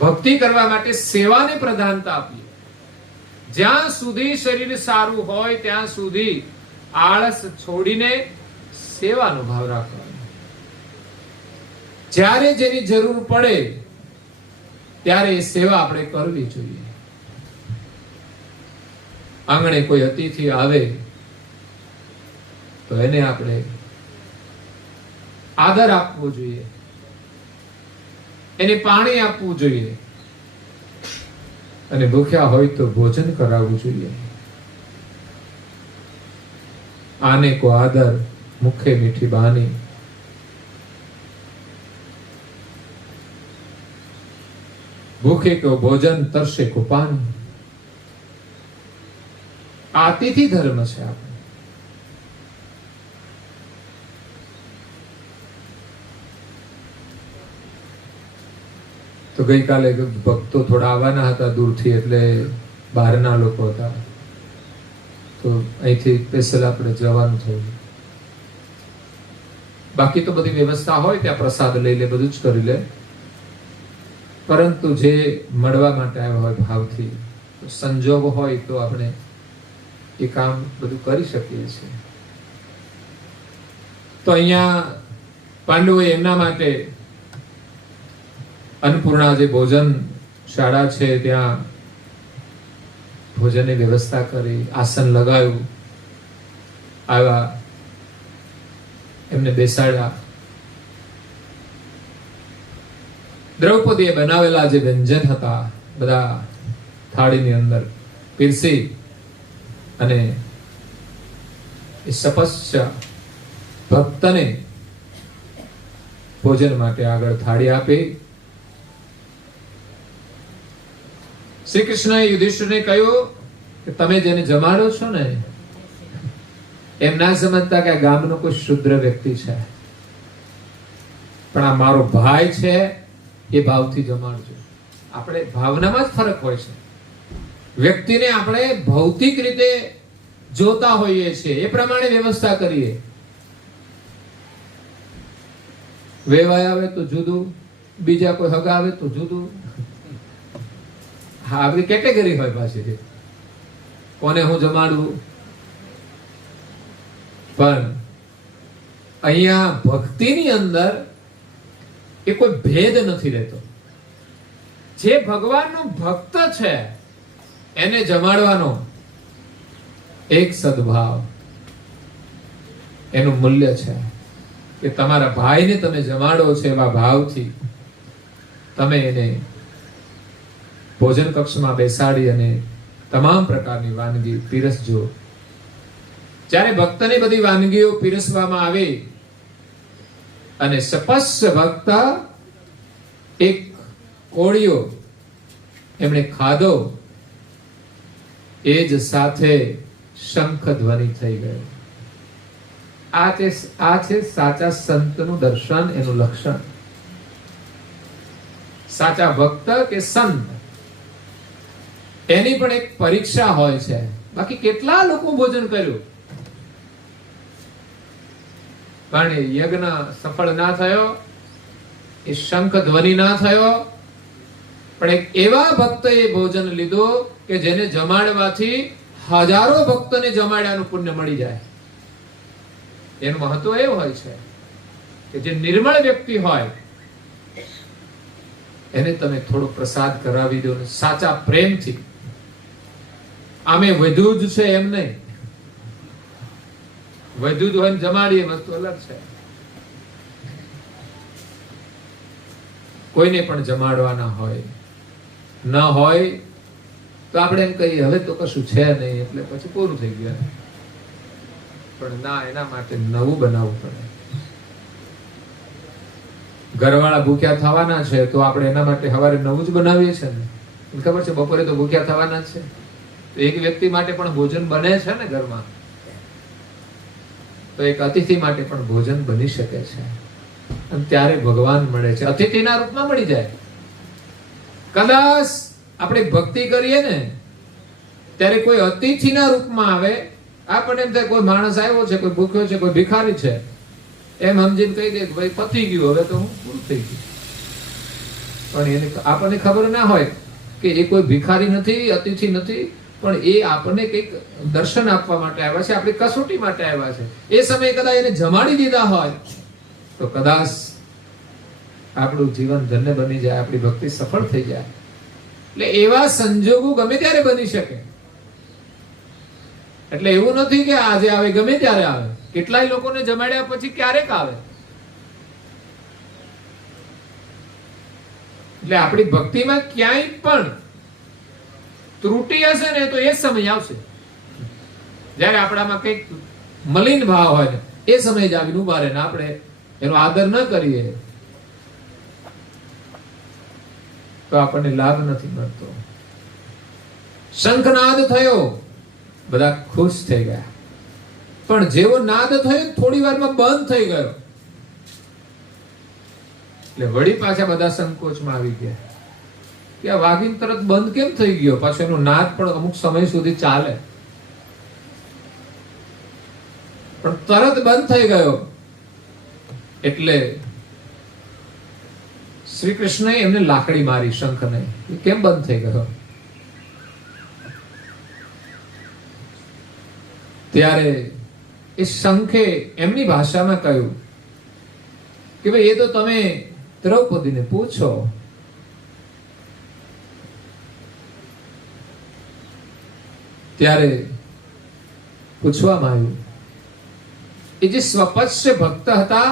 ભક્તિ કરવા માટે સેવાને પ્રધાનતા આપીએ. જ્યાં સુધી શરીર સારું હોય ત્યાં સુધી આળસ છોડીને સેવાનો ભાવ રાખવાનો. જ્યારે જેની જરૂર પડે ત્યારે એ સેવા આપણે કરવી જોઈએ. આંગણે કોઈ અતિથિ આવે તો એને આપણે આદર આપવો જોઈએ, એને પાણી આપવું જોઈએ, અને ભૂખ્યા હોય તો ભોજન કરાવવું જોઈએ. આને કો આદર મુખે મીઠી બાની, ભૂખે કો ભોજન તરસે કો પાણી. આ અતિથિ ધર્મ છે આપણે. તો ગઈકાલે ભક્તો થોડા આવવાના હતા દૂરથી, એટલે બહારના લોકો હતા, તો અહીંથી સ્પેશિયલ આપણે જવાનું થયું. બાકી તો બધી વ્યવસ્થા હોય, ત્યાં પ્રસાદ લઈ લે, બધું જ કરી લે. પરંતુ જે મળવા માટે આવ્યા હોય ભાવથી, સંજોગ હોય તો આપણે એ કામ બધું કરી શકીએ છીએ. તો અહીંયા પાંડવોએ એમના માટે અન્નપૂર્ણા જે ભોજન શાળા છે ત્યાં ભોજનની વ્યવસ્થા કરી, આસન લગાવ્યું, આવ્યા, એમને બેસાડ્યા. દ્રૌપદીએ બનાવેલા જે વ્યંજન હતા બધા થાળીની અંદર પીરસી અને એ સપસ્ય ભક્તને ભોજન માટે આગળ થાળી આપી. શ્રી કૃષ્ણએ યુધિષ્ઠિરને કહ્યું કે તમે જેને જમાડો છો ને એમ ના સમજતા કે આ ગામનો કોઈ શુદ્ર વ્યક્તિ છે, પણ આ મારો ભાઈ છે, એ ભાવથી જમાડજો. આપણે ભાવનામાં જ ફરક હોય છે. વ્યક્તિને આપણે ભૌતિક રીતે જોતા હોઈએ છીએ, એ પ્રમાણે વ્યવસ્થા કરીએ. વેવાય આવે તો જુદું, બીજા કોઈ હગા આવે તો જુદું. હા, આપણી કેટેગરી હોય પાછી, કોને હું જમાડવું. પણ અહીંયા ભક્તિની અંદર એ કોઈ ભેદ નથી રહેતો. જે ભગવાનનો ભક્ત છે એને જમાડવાનો એક સદભાવ, એનું મૂલ્ય છે કે તમારા ભાઈને તમે જમાડો છો એવા ભાવથી તમે એને ભોજન કક્ષમાં બેસાડી અને તમામ પ્રકારની વાનગી પીરસજો. જ્યારે ભક્તને બધી વાનગીઓ પીરસવામાં આવે અને સપસ્ય ભક્ત એક કોળિયો એમણે ખાધો, એ જ સાથે શંખ ધ્વનિ થઈ ગયો. આ છે સાચા સંતનું દર્શન, એનું લક્ષણ. સાચા ભક્ત કે સંત એની પણ એક પરીક્ષા હોય છે. બાકી કેટલા લોકો ભોજન કર્યું પણ એ યજ્ઞ સફળ ના થયો, એ શંખ ધ્વનિ ના થયો. પણ એક એવા ભક્તએ ભોજન લીધું કે જેને જમાડવાથી હજારો ભક્તોને જમાડ્યાનું પુણ્ય મળી જાય. એનું મહત્વ એવું હોય છે કે જે નિર્મળ વ્યક્તિ હોય એને તમે થોડો પ્રસાદ કરાવી દો સાચા પ્રેમથી. આમે વધુ જ છે એમ નહીં, વધુ જ હોય જમાડીએ વસ્તુ અલગ છે. કોઈને પણ જમાડવાના હોય ન હોય તો આપણે એમ કહીએ હવે તો કશું છે નહીં એટલે પછી પૂરું થઈ ગયું. પણ ના, એના માટે નવું બનાવવું પડે. ઘરવાળા ભૂખ્યા થવાના છે તો આપણે એના માટે સવારે નવું જ બનાવીએ છીએ ને. ખબર છે બપોરે તો ભૂખ્યા થવાના જ છે, તો એક વ્યક્તિ માટે પણ ભોજન બને છે ને ઘરમાં, તો એક અતિથિ માટે પણ ભોજન બની શકે છે. અને ત્યારે ભગવાન મળે છે, અતિથિના રૂપમાં મળી જાય. કદાચ આપણે ભક્તિ કરીએ ને ત્યારે કોઈ અતિથિના રૂપમાં આવે, આપણને એમ થાય કોઈ માણસ આવ્યો છે, કોઈ ભૂખ્યો છે, કોઈ ભિખારી છે, એમ સમજીને કહી દે કે ભાઈ પતી ગયું, હવે તો હું પૂરું થઈ ગયું. પણ એને આપણને ખબર ના હોય કે એ કોઈ ભિખારી નથી, અતિથિ નથી, પણ એ આપણને કંઈક દર્શન આપવા માટે આવ્યા છે, આપણી કસોટી માટે આવ્યા છે. એ સમયે કદાચ એને જમાડી દીધા હોય તો કદાચ આપણું જીવન ધન્ય બની જાય, આપણી ભક્તિ સફળ થઈ જાય. એટલે એવા સંજોગો ગમે ત્યારે બની શકે. એટલે એવું નથી કે આજે આવે ગમે ત્યારે આવે. કેટલાય લોકોને જમાડ્યા પછી ક્યારેક આવે. એટલે આપણી ભક્તિમાં ક્યાંય પણ ત્રુટિ હશે ને તો એ સમય આવશે જ્યારે આપણામાં કંઈક મલિન ભાવ હોય ને એ સમય જ આવીને ઉભા રહે ને આપણે એનો આદર ન કરીએ તો આપણને લાભ નથી મળતો. શંખનાદ થયો, બધા ખુશ થઈ ગયા, પણ જેવો નાદ થયો થોડી વારમાં બંધ થઈ ગયો એટલે વળી પાછા બધા સંકોચમાં આવી ગયા કે આ વાગીન તરત બંધ કેમ થઈ ગયો. પાછો એનો નાદ પણ અમુક સમય સુધી ચાલે, પણ તરત બંધ થઈ ગયો. એટલે શ્રી કૃષ્ણએ એમને લાકડી મારી શંખને. એ કેમ બંધ થઈ ગયો? ત્યારે એ શંખે એમની ભાષામાં કહ્યું કે ભાઈ એ તો તમે દ્રૌપદીને પૂછો. ત્યારે પૂછવામાં આવ્યું, એ જે સ્વપશ્ય ભક્ત હતા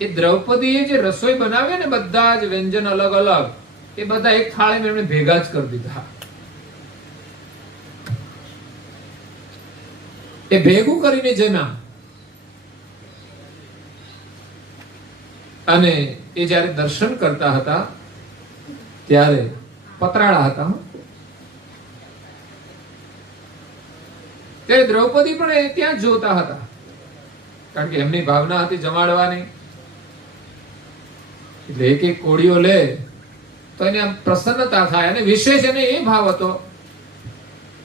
એ દ્રૌપદીએ જે રસોઈ બનાવી ને બધા જ વ્યંજન અલગ અલગ, એ બધા એક થાળીમાં એમણે ભેગા જ કરી દીધા. એ ભેગું કરીને જમ્યા. અને એ જ્યારે દર્શન કરતા હતા ત્યારે પતરાળા હતા. ત્યારે દ્રૌપદી પણ એ ત્યાં જોતા હતા, કારણ કે એમની ભાવના હતી જમાડવાની. એટલે એક એક કોળીઓ લે તો એને આમ પ્રસન્નતા થાય. અને વિશેષ એને એ ભાવ હતો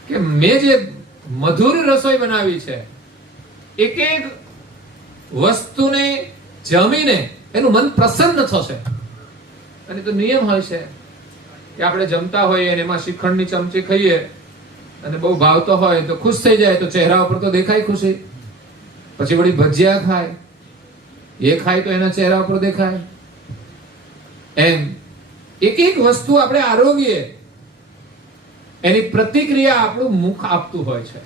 કે મેં જે મધુર રસોઈ બનાવી છે, એક એક વસ્તુને જમીને એનું મન પ્રસન્ન થશે. અને તો નિયમ હોય છે કે આપણે જમતા હોઈએ અને એમાં શ્રીખંડની ચમચી ખાઈએ અને બહુ ભાવતો હોય તો ખુશ થઈ જાય, તો ચહેરા ઉપર તો દેખાય ખુશી. પછી વળી ભજીયા ખાય, એ ખાય તો એના ચહેરા ઉપર દેખાય. એમ એક એક વસ્તુ આપણે આરોગીએ એની પ્રતિક્રિયા આપણું મુખ આપતું હોય છે,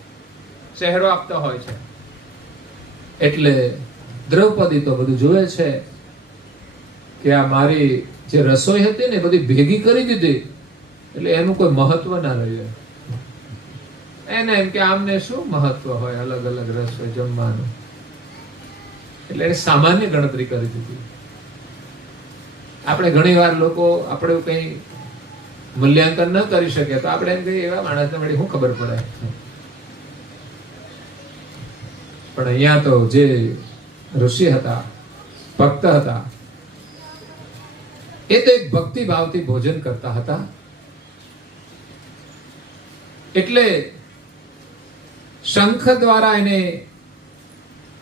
ચહેરો આપતો હોય છે. એટલે દ્રૌપદી તો બધું જોવે છે કે આ મારી જે રસોઈ હતી ને બધી ભેગી કરી દીધી, એટલે એનું કોઈ મહત્વ ના રહ્યું. એને એમ કે આમને શું મહત્વ હોય અલગ અલગ રસોઈ જમવાનું. એટલે એ સામાન્ય ગણતરી કરી દીધી. આપણે ઘણી વાર લોકો આપણે કઈ મૂલ્યાંકન ન કરી શકે તો આપણે એમ કહીએ એવા માણસને વળી શું ખબર પડે. પણ અહીંયા તો જે ઋષિ હતા, ભક્ત હતા, એ તો એક ભક્તિ ભાવથી ભોજન કરતા હતા. એટલે શંખ દ્વારા એને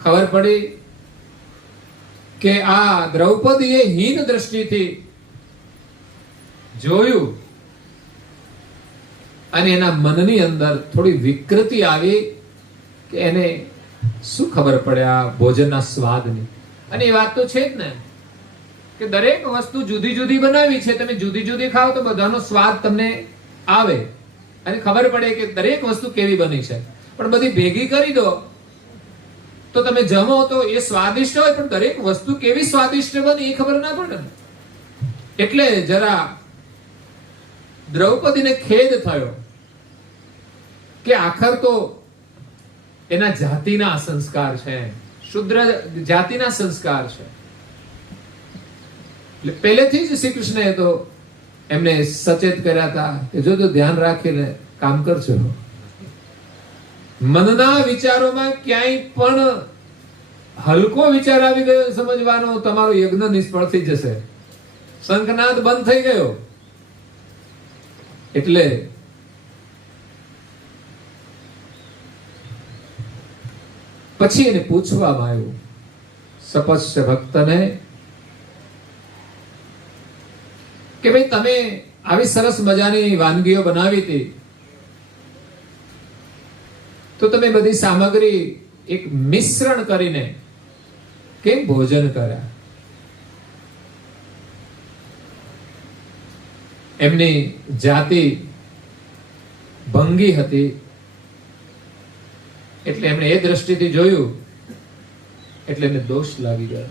ખબર પડી કે આ દ્રૌપદીએ હીન દ્રષ્ટિથી જોયું અને એના મનની અંદર થોડી વિકૃતિ આવી કે એને શું ખબર પડે આ ભોજનના સ્વાદની. અને એ વાત તો છે જ ને કે દરેક વસ્તુ જુદી જુદી બનાવી છે, તમે જુદી જુદી ખાઓ તો બધાનો સ્વાદ તમને આવે અને ખબર પડે કે દરેક વસ્તુ કેવી બની છે. પણ બધી ભેગી કરી દો તો તમે જમો તો એ સ્વાદિષ્ટ હોય, પણ દરેક વસ્તુ કેવી સ્વાદિષ્ટ બની એ ખબર ના પડે. એટલે જરા દ્રૌપદીને ખેદ થયો કે આખર તો એના જાતિના સંસ્કાર છે, શુદ્ર જાતિના સંસ્કાર છે. એટલે પહેલેથી જ શ્રી કૃષ્ણએ તો એમને સચેત કર્યા હતા કે જો ધ્યાન રાખીને કામ કરજો. મનના વિચારોમાં ક્યાંય પણ હલકો વિચાર આવી ગયો સમજવાનો, તમારો યજ્ઞ નિષ્ફળ થઈ જશે. શંખનાદ બંધ થઈ ગયો. એટલે પછી એને પૂછવામાં આવ્યું સપશ્ય ભક્તને કે ભાઈ તમે આવી સરસ મજાની વાનગીઓ બનાવી હતી તો તમે બધી સામગ્રી એક મિશ્રણ કરીને કેમ ભોજન કર્યા? એમની જાતિ ભંગી હતી એટલે એમણે એ દ્રષ્ટિથી જોયું એટલે એમને દોષ લાગી ગયો.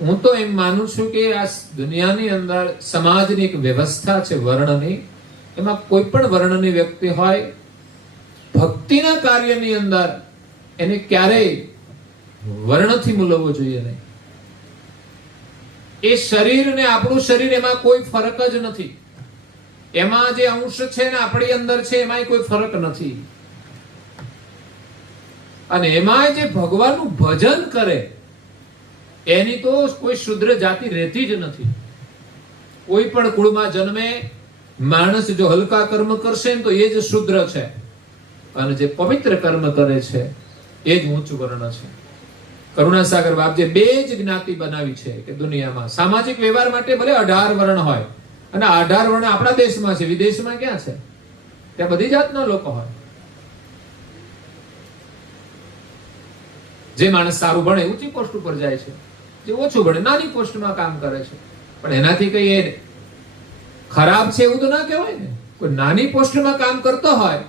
હું તો એમ માનું છું કે આ દુનિયાની અંદર સમાજની એક વ્યવસ્થા છે વર્ણની, એમાં કોઈ પણ વર્ણની વ્યક્તિ હોય ભક્તિના કાર્યની અંદર એને ક્યારેય વર્ણથી મૂલવવો જોઈએ નહીં. એ શરીર ને આપણું શરીર એમાં કોઈ ફરક જ નથી. એમાં જે અંશ છે ને આપણી અંદર છે એમાં કોઈ ફરક નથી. અને એમાં જે ભગવાનનું ભજન કરે એની તો કોઈ શુદ્ર જાતિ રહેતી જ નથી. કોઈ પણ કુળમાં જન્મે માણસ જો હલકા કર્મ કરશે ને તો એ જ શુદ્ર છે, અને જે પવિત્ર કર્મ કરે છે એ જ ઊંચ વર્ણ છે. કરુણાસાગર બાપજીએ બે જ જ્ઞાતિ બનાવી છે કે દુનિયામાં સામાજિક વ્યવહાર માટે ભલે 18 વર્ણ હોય, અને 18 વર્ણ આપણા દેશમાં છે, વિદેશમાં ક્યાં છે? ત્યાં બધી જાતના લોકો હોય. જે માણસ સારું ભણે ઊંચી પોસ્ટ ઉપર જાય છે, જે ઓછું ભણે નાની પોસ્ટમાં કામ કરે છે. પણ એનાથી કઈ એ ખરાબ છે એવું તો ના કહેવાય ને. કોઈ નાની પોસ્ટમાં કામ કરતો હોય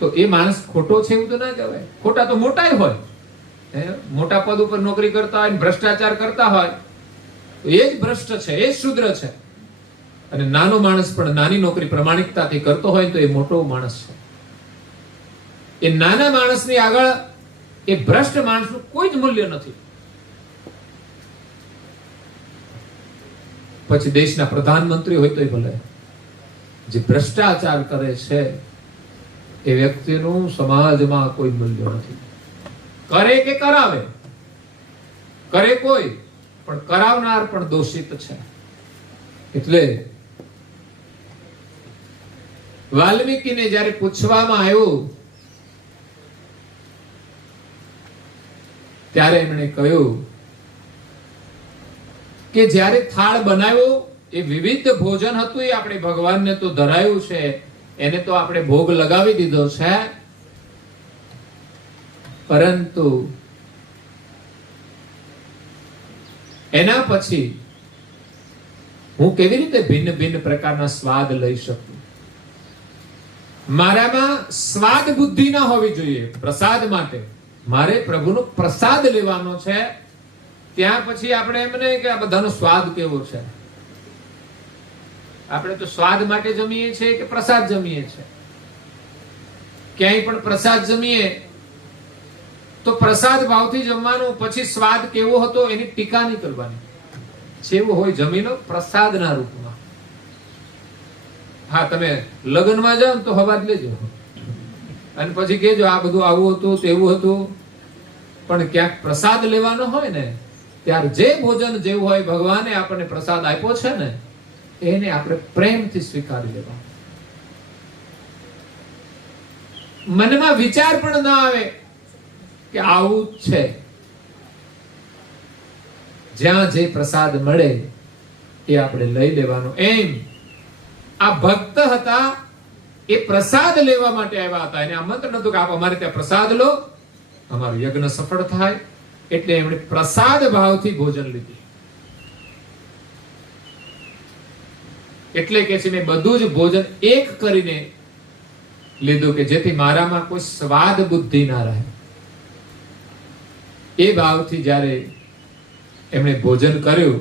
તો એ માણસ ખોટો છે એવું તો ના કહેવાય. ખોટા તો મોટાય હોય, મોટા પદ ઉપર નોકરી કરતા હોય, ભ્રષ્ટાચાર કરતા હોય તો એ જ ભ્રષ્ટ છે, એ જ શુદ્ર છે. અને નાનો માણસ પણ નાની નોકરી પ્રમાણિકતાથી કરતો હોય તો એ મોટો માણસ છે. એ નાના માણસની આગળ એ ભ્રષ્ટ માણસનું કોઈ જ મૂલ્ય નથી. પછી દેશના પ્રધાનમંત્રી હોય તોય ભલે, જે ભ્રષ્ટાચાર કરે છે એ વ્યક્તિનું સમાજમાં કોઈ મૂલ્ય નથી. કરે કે કરાવે, કરે કોઈ, પણ કરાવનાર પણ દોષિત છે. એટલે વાલ્મીકીને જ્યારે પૂછવામાં આવ્યું ત્યારે એમણે કહ્યું કે જ્યારે થાળ બનાવ્યો એ વિવિધ ભોજન હતું, એ આપણે ભગવાનને તો ધરાયું છે, એને તો આપણે ભોગ લગાવી દીધો છે, પરંતુ એના પછી હું કેવી રીતે ભિન્ન ભિન્ન પ્રકારના સ્વાદ લઈ શકું? મારામાં સ્વાદ બુદ્ધિ ના હોવી જોઈએ. પ્રસાદ માટે મારે પ્રભુનો પ્રસાદ લેવાનો છે. ત્યાં પછી આપણે એમ નહીં કે આ બધાનો સ્વાદ કેવો છે. આપણે તો સ્વાદ માટે જમીએ છીએ કે પ્રસાદ જમીએ છીએ? ક્યાંય પણ પ્રસાદ જમીએ તો પ્રસાદ ભાવથી જમવાનું, પછી સ્વાદ કેવો હતો એની ટીકા નહીં કરવાની. જેવું હોય જમી લો પ્રસાદના રૂપમાં. હા, તમે લગ્નમાં જાઓ તો હવા જ લેજો અને પછી કહેજો આ બધું આવું હતું તેવું હતું. પણ ક્યાંક પ્રસાદ લેવાનો હોય ને ત્યારે જે ભોજન જેવું હોય, ભગવાને આપણને પ્રસાદ આપ્યો છે ને એને આપણે પ્રેમથી સ્વીકારી લેવાનો. મનમાં વિચાર પણ ના આવે કે આવું છે. જ્યાં જે પ્રસાદ મળે એ આપણે લઈ લેવાનો. એમ આ ભક્ત હતા, એ પ્રસાદ લેવા માટે આવ્યા હતા. એને આમંત્રણ હતું કે આપ અમારે ત્યાં પ્રસાદ લો, અમારું યજ્ઞ સફળ થાય. એટલે એમણે પ્રસાદ ભાવથી ભોજન લીધું. એટલે કે છે મેં બધું જ ભોજન એક કરીને લીધું કે જેથી મારામાં કોઈ સ્વાદ બુદ્ધિ ના રહે. એ ભાવથી જ્યારે એમણે ભોજન કર્યું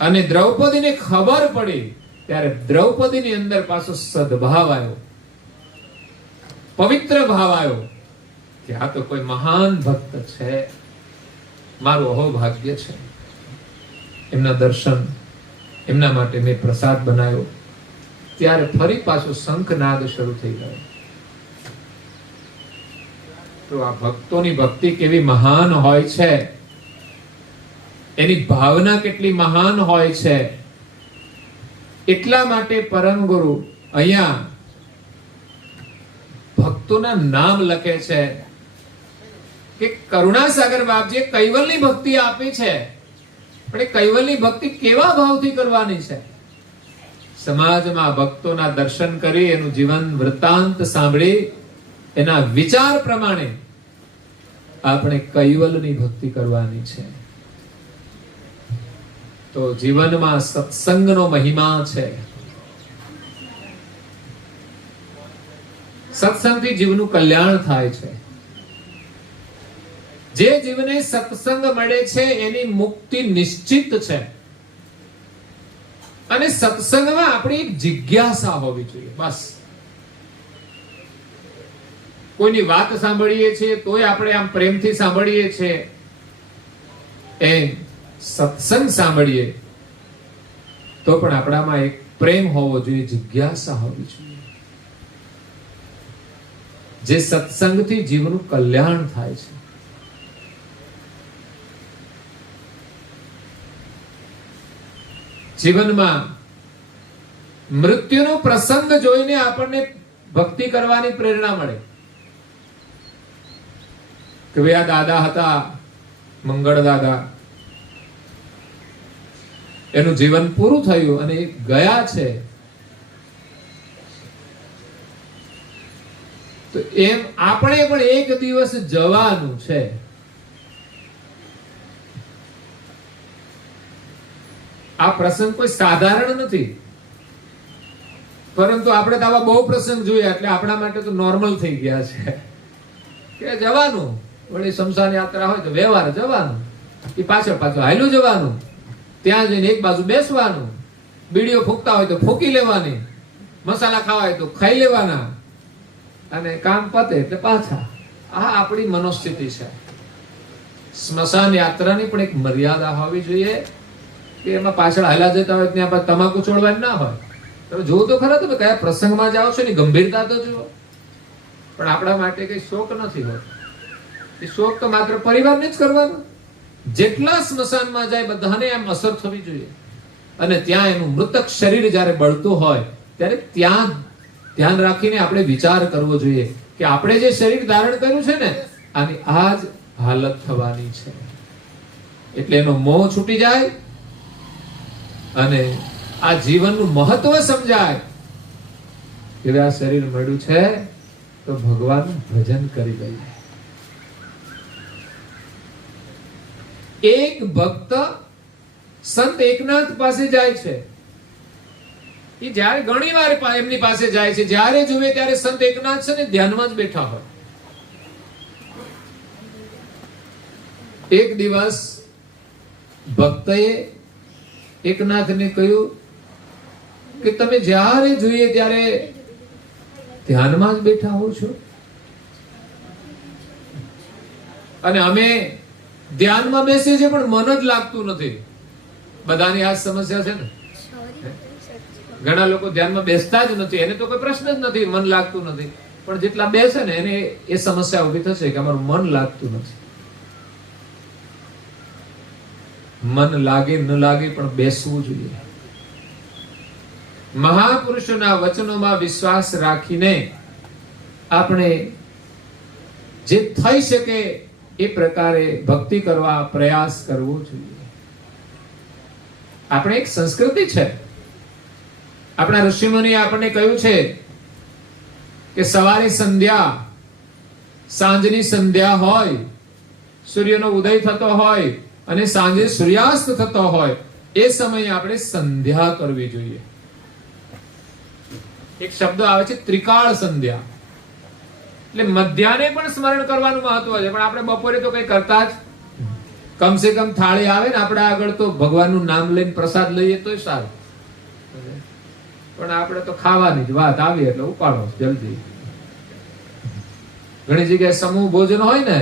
અને દ્રૌપદીને ખબર પડી ત્યારે દ્રૌપદીની અંદર પાછો સદભાવ આવ્યો, પવિત્ર ભાવ આવ્યો કે આ તો કોઈ મહાન ભક્ત છે, મારું અહોભાગ્ય છે. એમના દર્શન, એમના માટે મેં પ્રસાદ બનાવ્યો. ત્યારે ફરી પાછો શંખનાદ શરૂ થઈ ગયો. તો આ ભક્તોની ભક્તિ કેવી મહાન હોય છે, એની ભાવના કેટલી મહાન હોય છે. એટલા માટે પરમ ગુરુ અહીંયા ભક્તોના નામ લખે છે કે કરુણાસાગર બાપજીએ કૈવલ્યની ભક્તિ આપી છે, પણ એ કૈવલ્યની ભક્તિ કેવા ભાવથી કરવાની છે? સમાજમાં ભક્તોના દર્શન કરી, એનું જીવન વૃત્તાંત સાંભળી, એના વિચાર પ્રમાણે આપણે કૈવલ્યની ભક્તિ કરવાની છે. તો જીવનમાં સત્સંગનો મહિમા છે. સત્સંગથી જીવનું કલ્યાણ થાય છે. જે જીવને સત્સંગ મળે છે એની મુક્તિ નિશ્ચિત છે. અને સત્સંગમાં આપણી એક જિજ્ઞાસા હોવી જોઈએ. બસ કોઈની વાત સાંભળીએ છીએ તોય આપણે આમ પ્રેમથી સાંભળીએ છીએ, એમ સત્સંગ સાંભળીએ તો પણ આપણામાં એક પ્રેમ હોવો જોઈએ, જિજ્ઞાસા હોવી જોઈએ. જે સત્સંગથી જીવનું કલ્યાણ થાય છે. જીવનમાં મૃત્યુનો પ્રસંગ જોઈને આપણને ભક્તિ કરવાની પ્રેરણા મળે. કે ભાઈ આ દાદા હતા મંગળ દાદા, એનું જીવન પૂરું થયું અને એ ગયા છે, તો એમ આપણે પણ એક દિવસ જવાનું છે. આ પ્રસંગ કોઈ સાધારણ નથી, પરંતુ આપણે તો આવા બહુ પ્રસંગ જોયા એટલે આપણા માટે તો નોર્મલ થઈ ગયા છે કે જવાનું. વળી શમશાન યાત્રા હોય તો વ્યવહાર જવાનું, એ પાછળ પાછળ હાલ્યું જવાનું, ત્યાં જઈને એક બાજુ બેસવાનું, બીડીઓ ફૂંકતા હોય તો ફૂંકી લેવાની, મસાલા ખાવા હોય તો ખાઈ લેવાના, અને કામ પતે એટલે પાછા. આ આપણી મનોસ્થિતિ છે. સ્મશાન યાત્રાની પણ એક મર્યાદા હોવી જોઈએ કે એમાં પાછળ હાલા જતા હોય ત્યાં તમાકુ છોડવાની ના હોય. તમે જોવો તો ખરા, તમે કયા પ્રસંગમાં જાઓ છો એની ગંભીરતા તો જુઓ. પણ આપણા માટે કઈ શોક નથી હોતો. એ શોક તો માત્ર પરિવારને જ કરવાનો. જેટલા સ્મશાનમાં જાય બધાને એમ અસર થવી જોઈએ, અને ત્યાં એનું મૃતક શરીર જ્યારે બળતું હોય ત્યારે ત્યાં ધ્યાન રાખીને આપણે વિચાર કરવો જોઈએ કે આપણે જે શરીર ધારણ કર્યું છે ને, આની આ જ હાલત થવાની છે. એટલે એનો મોહ છૂટી જાય અને આ જીવનનું મહત્વ સમજાય કે આ શરીર મળ્યું છે તો ભગવાનનું ભજન કરી લઈએ. એક ભક્ત સંત એકનાથ પાસે જાય છે. એ જ્યારે ઘણી વાર એમની પાસે જાય છે, જ્યારે જુએ ત્યારે સંત એકનાથ છે ને ધ્યાનમાં જ બેઠા હોય. એક દિવસ ભક્તએ એકનાથને કહ્યું કે તમે જ્યારે જોઈએ ત્યારે ધ્યાનમાં જ બેઠા હો છો, અને અમે ધ્યાનમાં બેસીએ છીએ પણ મન જ લાગતું નથી. બધાની આ સમસ્યા છે ને. ઘણા લોકો ધ્યાનમાં બેસતા જ નથી, એને તો કોઈ પ્રશ્ન જ નથી, મન લાગતું નથી. પણ જેટલા બેસે ને એને એ સમસ્યા ઉભી થશે કે અમારું મન લાગતું નથી. મન લાગે ન લાગે પણ બેસવું જોઈએ. મહાપુરુષોના વચનોમાં વિશ્વાસ રાખીને આપણે જે થઈ શકે એ પ્રકારે ભક્તિ કરવા પ્રયાસ કરવો જોઈએ. આપણે એક સંસ્કૃતિ છે. આપણા ઋષિમુનિએ આપણને કહ્યું છે કે સવારે સંધ્યા, સાંજની સંધ્યા હોય, સૂર્યનો ઉદય થતો હોય અને સાંજે સૂર્યાસ્ત થતો હોય, એ સમયે આપણે સંધ્યા કરવી જોઈએ. એક શબ્દ આવે છે ત્રિકાળ સંધ્યા, એટલે મધ્યાને પણ સ્મરણ કરવાનું મહત્વ છે. પણ આપણે બપોરે તો કઈ કરતા જ, કમસે કમ થાળી આવે ને આપણે આગળ તો ભગવાનનું નામ લઈને પ્રસાદ લઈએ તો સારું, પણ આપણે તો ખાવાની જ વાત આવી એટલે ઉપાડો જલ્દી. ઘણી જગ્યાએ સમૂહ ભોજન હોય ને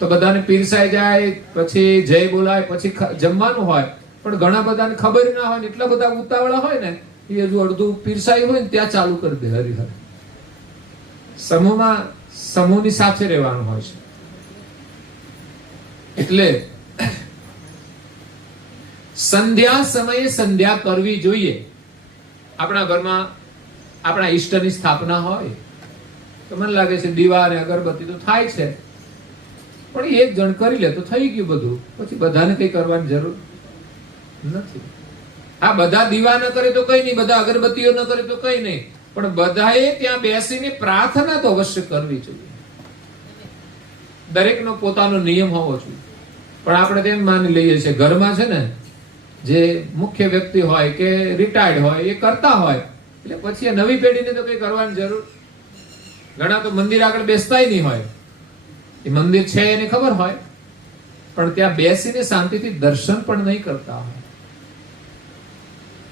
તો બધાને પીરસાઈ જાય, પછી જય બોલાય, પછી જમવાનું હોય, પણ ઘણા બધાને ખબર ના હોય ને એટલા બધા ઉતાવળા હોય ને, એ હજુ અડધું પીરસાયું હોય ને ત્યાં ચાલુ કરી દે હરિહર. સમૂહમાં સમૂહની સાથે રહેવાનું હોય છે. એટલે સંધ્યા સમયે સંધ્યા કરવી જોઈએ. આપણા ઘરમાં આપણા ઈષ્ટની સ્થાપના હોય તો મને લાગે છે દીવા અને અગરબત્તી તો થાય છે, પણ એક જણ કરી લે તો થઈ ગયું બધું, પછી બધાને કઈ કરવાની જરૂર નથી. આ બધા દીવા ન કરે તો કઈ નહીં, બધા અગરબત્તીઓ ન કરે તો કઈ નહીં, પણ બધાએ ત્યાં બેસીને પ્રાર્થના તો અવશ્ય કરવી જોઈએ. દરેકનો પોતાનો નિયમ હોવો જોઈએ. પણ આપણે તેમ માની લઈએ છીએ ઘરમાં છે ને જે મુખ્ય વ્યક્તિ હોય કે રિટાયર્ડ હોય એ કરતા હોય, એટલે પછી આ નવી પેઢીને તો કઈ કરવાની જરૂર. ઘણા તો મંદિર આગળ બેસતાય નહીં હોય, એ મંદિર છે એને ખબર હોય, પણ ત્યાં બેસીને શાંતિથી દર્શન પણ નહીં કરતા હોય,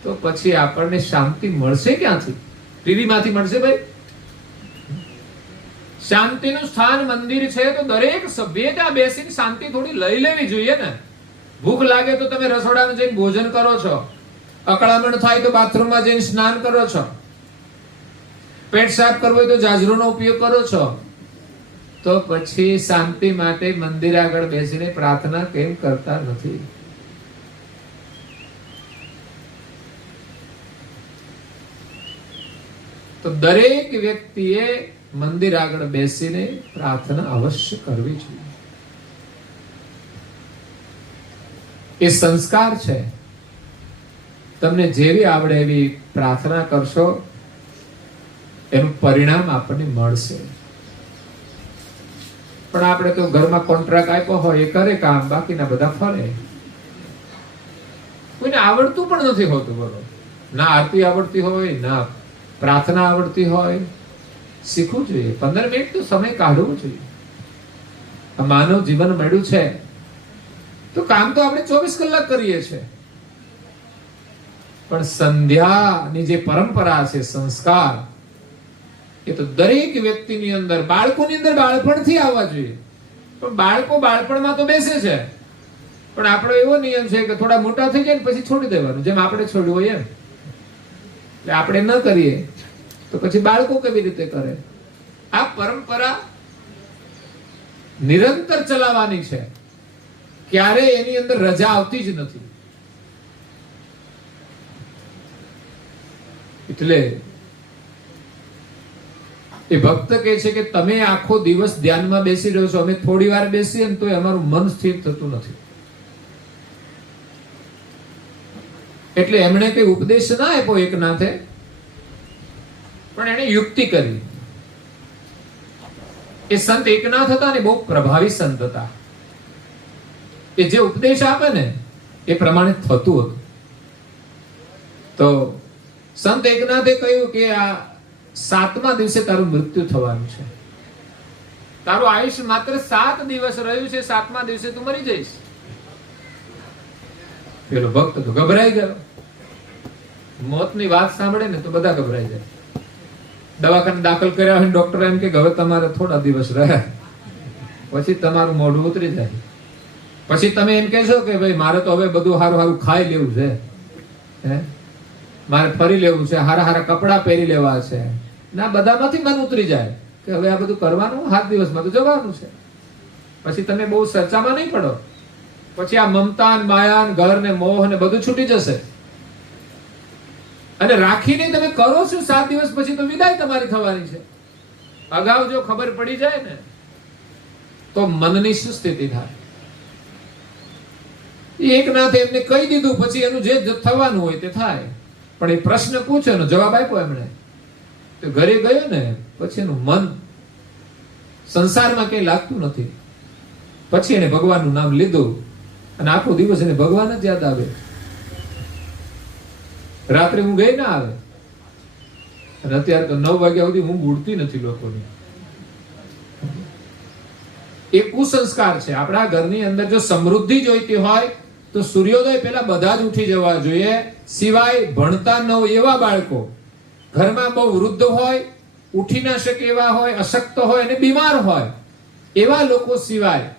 તો પછી આપણને શાંતિ મળશે ક્યાંથી? ટીવી માંથી મળશે ભાઈ? શાંતિનું સ્થાન મંદિર છે તો દરેક સભ્યએ ત્યાં બેસીને શાંતિ થોડી લઈ લેવી જોઈએ ને. ભૂખ લાગે તો તમે રસોડામાં જઈને ભોજન કરો છો, અકળામણ થાય તો બાથરૂમમાં જઈને સ્નાન કરો છો, પેટ સાફ કરવો હોય તો જાજરૂનો ઉપયોગ કરો છો, તો પછી શાંતિ માટે મંદિર આગળ બેસીને પ્રાર્થના કેમ કરતા નથી? તો દરેક વ્યક્તિએ મંદિર આગળ બેસીને પ્રાર્થના અવશ્ય કરવી જોઈએ. એ સંસ્કાર છે. તમને જેવી આવડે એવી પ્રાર્થના કરશો, એનું પરિણામ આપણને મળશે. પણ આપણે તો ઘરમાં કોન્ટ્રાક્ટ આપ્યો હોય, એ કરે કામ, બાકીના બધા ફરે. કોઈને આવડતું પણ નથી હોતું. બરોબર, ના આરતી આવડતી હોય, ના પ્રાર્થના આવડતી હોય. શીખવું જોઈએ. 15 મિનિટ તો સમય કાઢવો જોઈએ. આ માનવ જીવન મળ્યું છે તો કામ તો આપણે 24 કલાક કરીએ છીએ, પણ સંધ્યાની જે પરંપરા છે, સંસ્કાર, એ તો દરેક વ્યક્તિની અંદર, બાળકોની અંદર બાળપણથી આવવા જોઈએ. પણ બાળકો બાળપણમાં તો બેસે છે, પણ આપણો એવો નિયમ છે કે થોડા મોટા થઈ જાય ને પછી છોડી દેવાનું, જેમ આપણે છોડ્યું હોય એમ. એટલે આપણે ન કરીએ તો પછી બાળકો કેવી રીતે કરે? આ પરંપરા નિરંતર ચલાવવાની છે. ક્યારે એની અંદર રજા આવતી જ નથી. એટલે એ ભક્ત કહે છે કે તમે આખો દિવસ ધ્યાનમાં બેસી રહ્યો છો, અમે થોડી વાર બેસીએ ને તો અમારું મન સ્થિર થતું નથી. એટલે એમણે કઈ ઉપદેશ ના આપ્યો એકનાથે, પણ એને યુક્તિ કરી. એ સંત એકનાથ હતા ને, બહુ પ્રભાવી સંત હતા. એ જે ઉપદેશ આપે ને એ પ્રમાણે થતું હતું. તો સંત એકનાથે કહ્યું કે આ 7મા દિવસે તારું મૃત્યુ થવાનું છે. તારું આયુષ્ય માત્ર 7 દિવસ રહ્યું છે. 7મા દિવસે તું મરી જઈશ. પેલો ભક્ત તો ગભરાઈ ગયો. મોતની વાત સાંભળે ને તો બધા ગભરાઈ જાય. દવાખાને દાખલ કર્યા હોય, ડોક્ટર એમ કે હવે તમારે થોડા દિવસ રહ્યા, પછી તમારું મોઢું ઉતરી જાય. પછી તમે એમ કહેશો કે ભાઈ મારે તો હવે બધું સારું સારું ખાઈ લેવું છે, મારે ફરી લેવું છે, હારા હારા કપડા પહેરી લેવા છે. ના, બધામાંથી મન ઉતરી જાય કે હવે આ બધું કરવાનું, 7 દિવસમાં તો જવાનું છે. પછી તમે બહુ ચર્ચામાં નહીં પડો. પછી આ મમતા, માયા, ઘર ને મોહ ને બધું છૂટી જશે. અને રાખીને તમે કરો છો, 7 દિવસ પછી તો વિદાય તમારી થવાની છે. અગાઉ જો ખબર પડી જાય ને તો મનની શું સ્થિતિ થાય? એકનાથે એમને કહી દીધું, પછી એનું જે થવાનું હોય તે થાય. પણ એ પ્રશ્ન પૂછ્યો ને જવાબ આપ્યો એમણે, તો ઘરે ગયો ને પછી એનું મન સંસારમાં કઈ લાગતું નથી. પછી એને ભગવાનનું નામ લીધું અને આખો દિવસ એને ભગવાન જ યાદ આવે. રાત્રે ઊંઘ ના આવે. અને અત્યારે તો 9 વાગ્યા સુધી ઊંઘ ઉડતી નથી લોકોની. એ કુસંસ્કાર છે. આપણા ઘરની અંદર જો સમૃદ્ધિ જોઈતી હોય તો સૂર્યોદય પહેલા બધા જ ઉઠી જવા જોઈએ. સિવાય ભણતા ન હોય એવા બાળકો, ઘરમાં બહુ વૃદ્ધ હોય, ઉઠી ના શકે એવા હોય, અશક્ત હોય અને બીમાર હોય, એવા લોકો સિવાય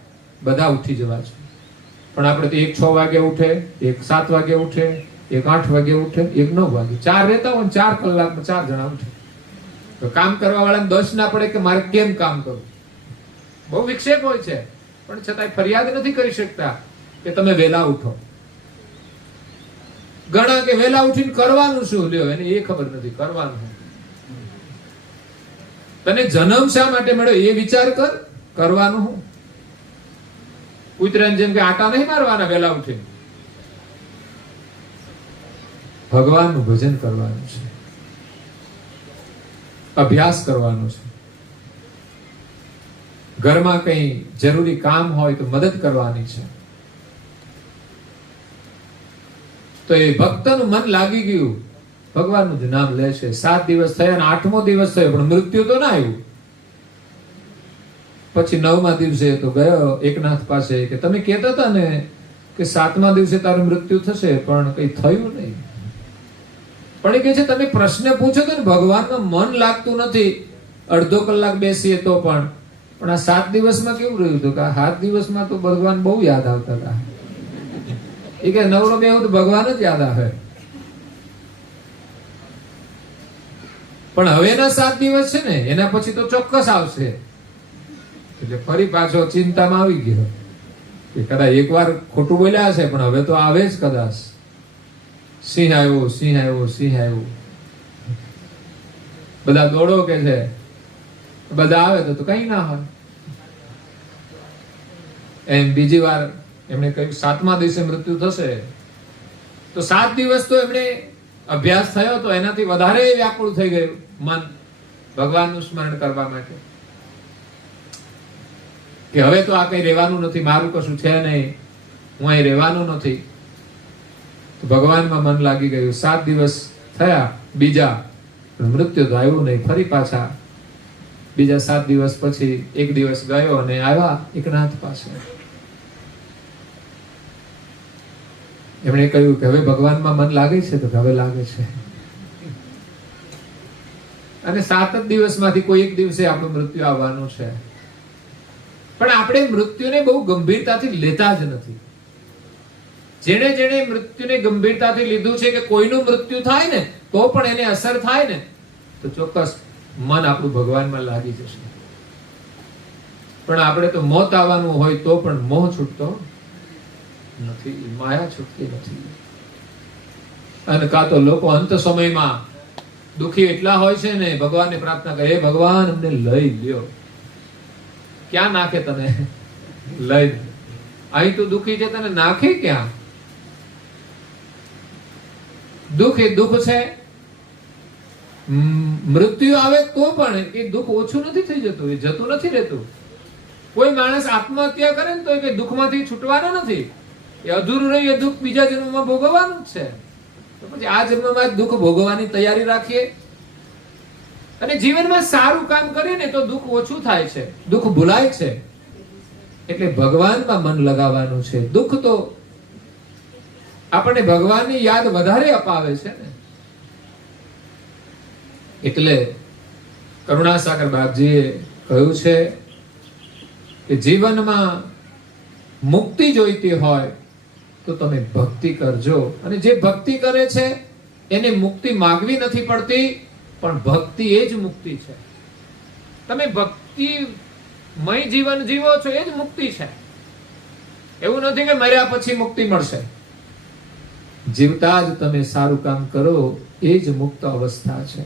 બધા ઉઠી જવા જોઈએ. પણ આપણે તો એક 6 વાગે ઉઠે, એક 7 વાગે ઉઠે, એક 8 વાગે ઉઠે, એક 9 વાગે. 4 રહેતા હોય 4 કલાકમાં 4 જણા ઉઠે. તો કામ કરવા વાળાને દોષ ના પડે કે મારે કેમ કામ કરવું. બહુ વિક્ષેપ હોય છે, પણ છતાંય ફરિયાદ નથી કરી શકતા કે તમે વહેલા ઉઠો. ઘણા કે વહેલા ઉઠીને કરવાનું શું, લ્યો એને એ ખબર નથી કરવાનું. તને જન્મ શા માટે મળ્યો એ વિચાર કર. કરવાનું હું કૂતરાને જેમ કે આટા નહીં મારવાના વહેલા ઉઠીને. ભગવાનનું ભજન કરવાનું છે, અભ્યાસ કરવાનો છે. ઘરમાં કઈ જરૂરી કામ હોય તો મદદ કરવાની છે. તો એ ભક્તનું મન લાગી ગયું, ભગવાનનું જ નામ લે છે. 7 દિવસ થયા અને 8મો દિવસ થયો પણ મૃત્યુ તો ના આવ્યું. પછી 9મા દિવસે તો ગયો એકનાથ પાસે કે તમે કહેતા હતા ને કે 7મા દિવસે તારું મૃત્યુ થશે, પણ કઈ થયું નહીં. પણ એ કહે છે તમે પ્રશ્ન પૂછો તો ને ભગવાનમાં મન લાગતું નથી. અડધો કલાક બેસીએ તો પણ આ 7 દિવસમાં કેવું રહ્યું હતું કે આ 7 દિવસમાં તો ભગવાન બહુ યાદ આવતા હતા. એ કે નવરો બેહું તો ભગવાન જ યાદ આવે. પણ હવેના 7 દિવસ છે ને એના પછી તો ચોક્કસ આવશે. એટલે ફરી પાછો ચિંતામાં આવી ગયો કે કદાચ એકવાર ખોટું બોલ્યા હશે, પણ હવે તો આવે જ કદાચ. સિંહ આવ્યો, સિંહ આવ્યો, સિંહ આવ્યો. બધા દોડો કે છે બધા આવે તો કઈ ના હોય. એમ બીજી વાર એમણે કહ્યું 7મા દિવસે મૃત્યુ થશે, તો 7 દિવસ તો એમણે અભ્યાસ થયો તો એનાથી વધારે વ્યાકુળ થઈ ગયું મન ભગવાનનું સ્મરણ કરવા માટે કે હવે તો આ કઈ રહેવાનું નથી, મારું કશું છે નહીં, હું અહીં રહેવાનું નથી. તો ભગવાનમાં મન લાગી ગયું. 7 દિવસ થયા બીજા, મૃત્યુ તો આવ્યું નહીં. ફરી પાછા બીજા 7 દિવસ પછી એક દિવસ ગયો અને આવ્યા એકનાથ પાસે. એમણે કહ્યું કે હવે ભગવાનમાં મન લાગે છે? તો હવે લાગે છે. અને 7 જ દિવસમાંથી કોઈ એક દિવસે આપણું મૃત્યુ આવવાનું છે. પણ આપણે મૃત્યુને બહુ ગંભીરતાથી લેતા જ નથી. જેણે જેણે મૃત્યુને ગંભીરતાથી લીધું છે કે કોઈનું મૃત્યુ થાય ને તો પણ એને અસર થાય ને, તો ચોક્કસ મન આપણું ભગવાનમાં લાગી જશે. પણ આપણે તો મોત આવવાનું હોય તો પણ મોહ છૂટતો નથી, માયા છૂટતી નથી. અને કાં તો લોકો અંત સમયમાં દુખી એટલા હોય છે ને, ભગવાનને પ્રાર્થના કરે, હે ભગવાન અમને લઈ લ્યો. ક્યાં નાખે તને? લઈ. અહીં તો દુખી છે, તને નાખે ક્યાં? દુઃખ એ દુઃખ છે. મૃત્યુ આવે તો પણ એ દુઃખ ઓછું નથી થઈ જતું, એ જતું નથી રહેતું. કોઈ માણસ આત્મહત્યા કરે ને તો એ દુઃખમાંથી છૂટવાનો નથી, એ અધૂરું રહી, એ દુઃખ બીજા જન્મમાં ભોગવવાનું જ છે. તો પછી આ જન્મમાં જ દુઃખ ભોગવવાની તૈયારી રાખીએ અને જીવનમાં સારું કામ કરીએ ને તો દુઃખ ઓછું થાય છે, દુઃખ ભૂલાય છે. એટલે ભગવાનમાં મન લગાવવાનું છે. દુઃખ તો આપણને ભગવાનની યાદ વધારે અપાવે છે ને. એટલે કરુણાસાગર બાપજીએ કહ્યું છે કે જીવનમાં મુક્તિ જોઈતી હોય તો તમે ભક્તિ કરજો. અને જે ભક્તિ કરે છે એને મુક્તિ માંગવી નથી પડતી, પણ ભક્તિ એ જ મુક્તિ છે. તમે ભક્તિમય જીવન જીવો છો એ જ મુક્તિ છે. એવું નથી કે મર્યા પછી મુક્તિ મળશે. જીવતા જ તમે સારું કામ કરો એ જ મુક્ત અવસ્થા છે.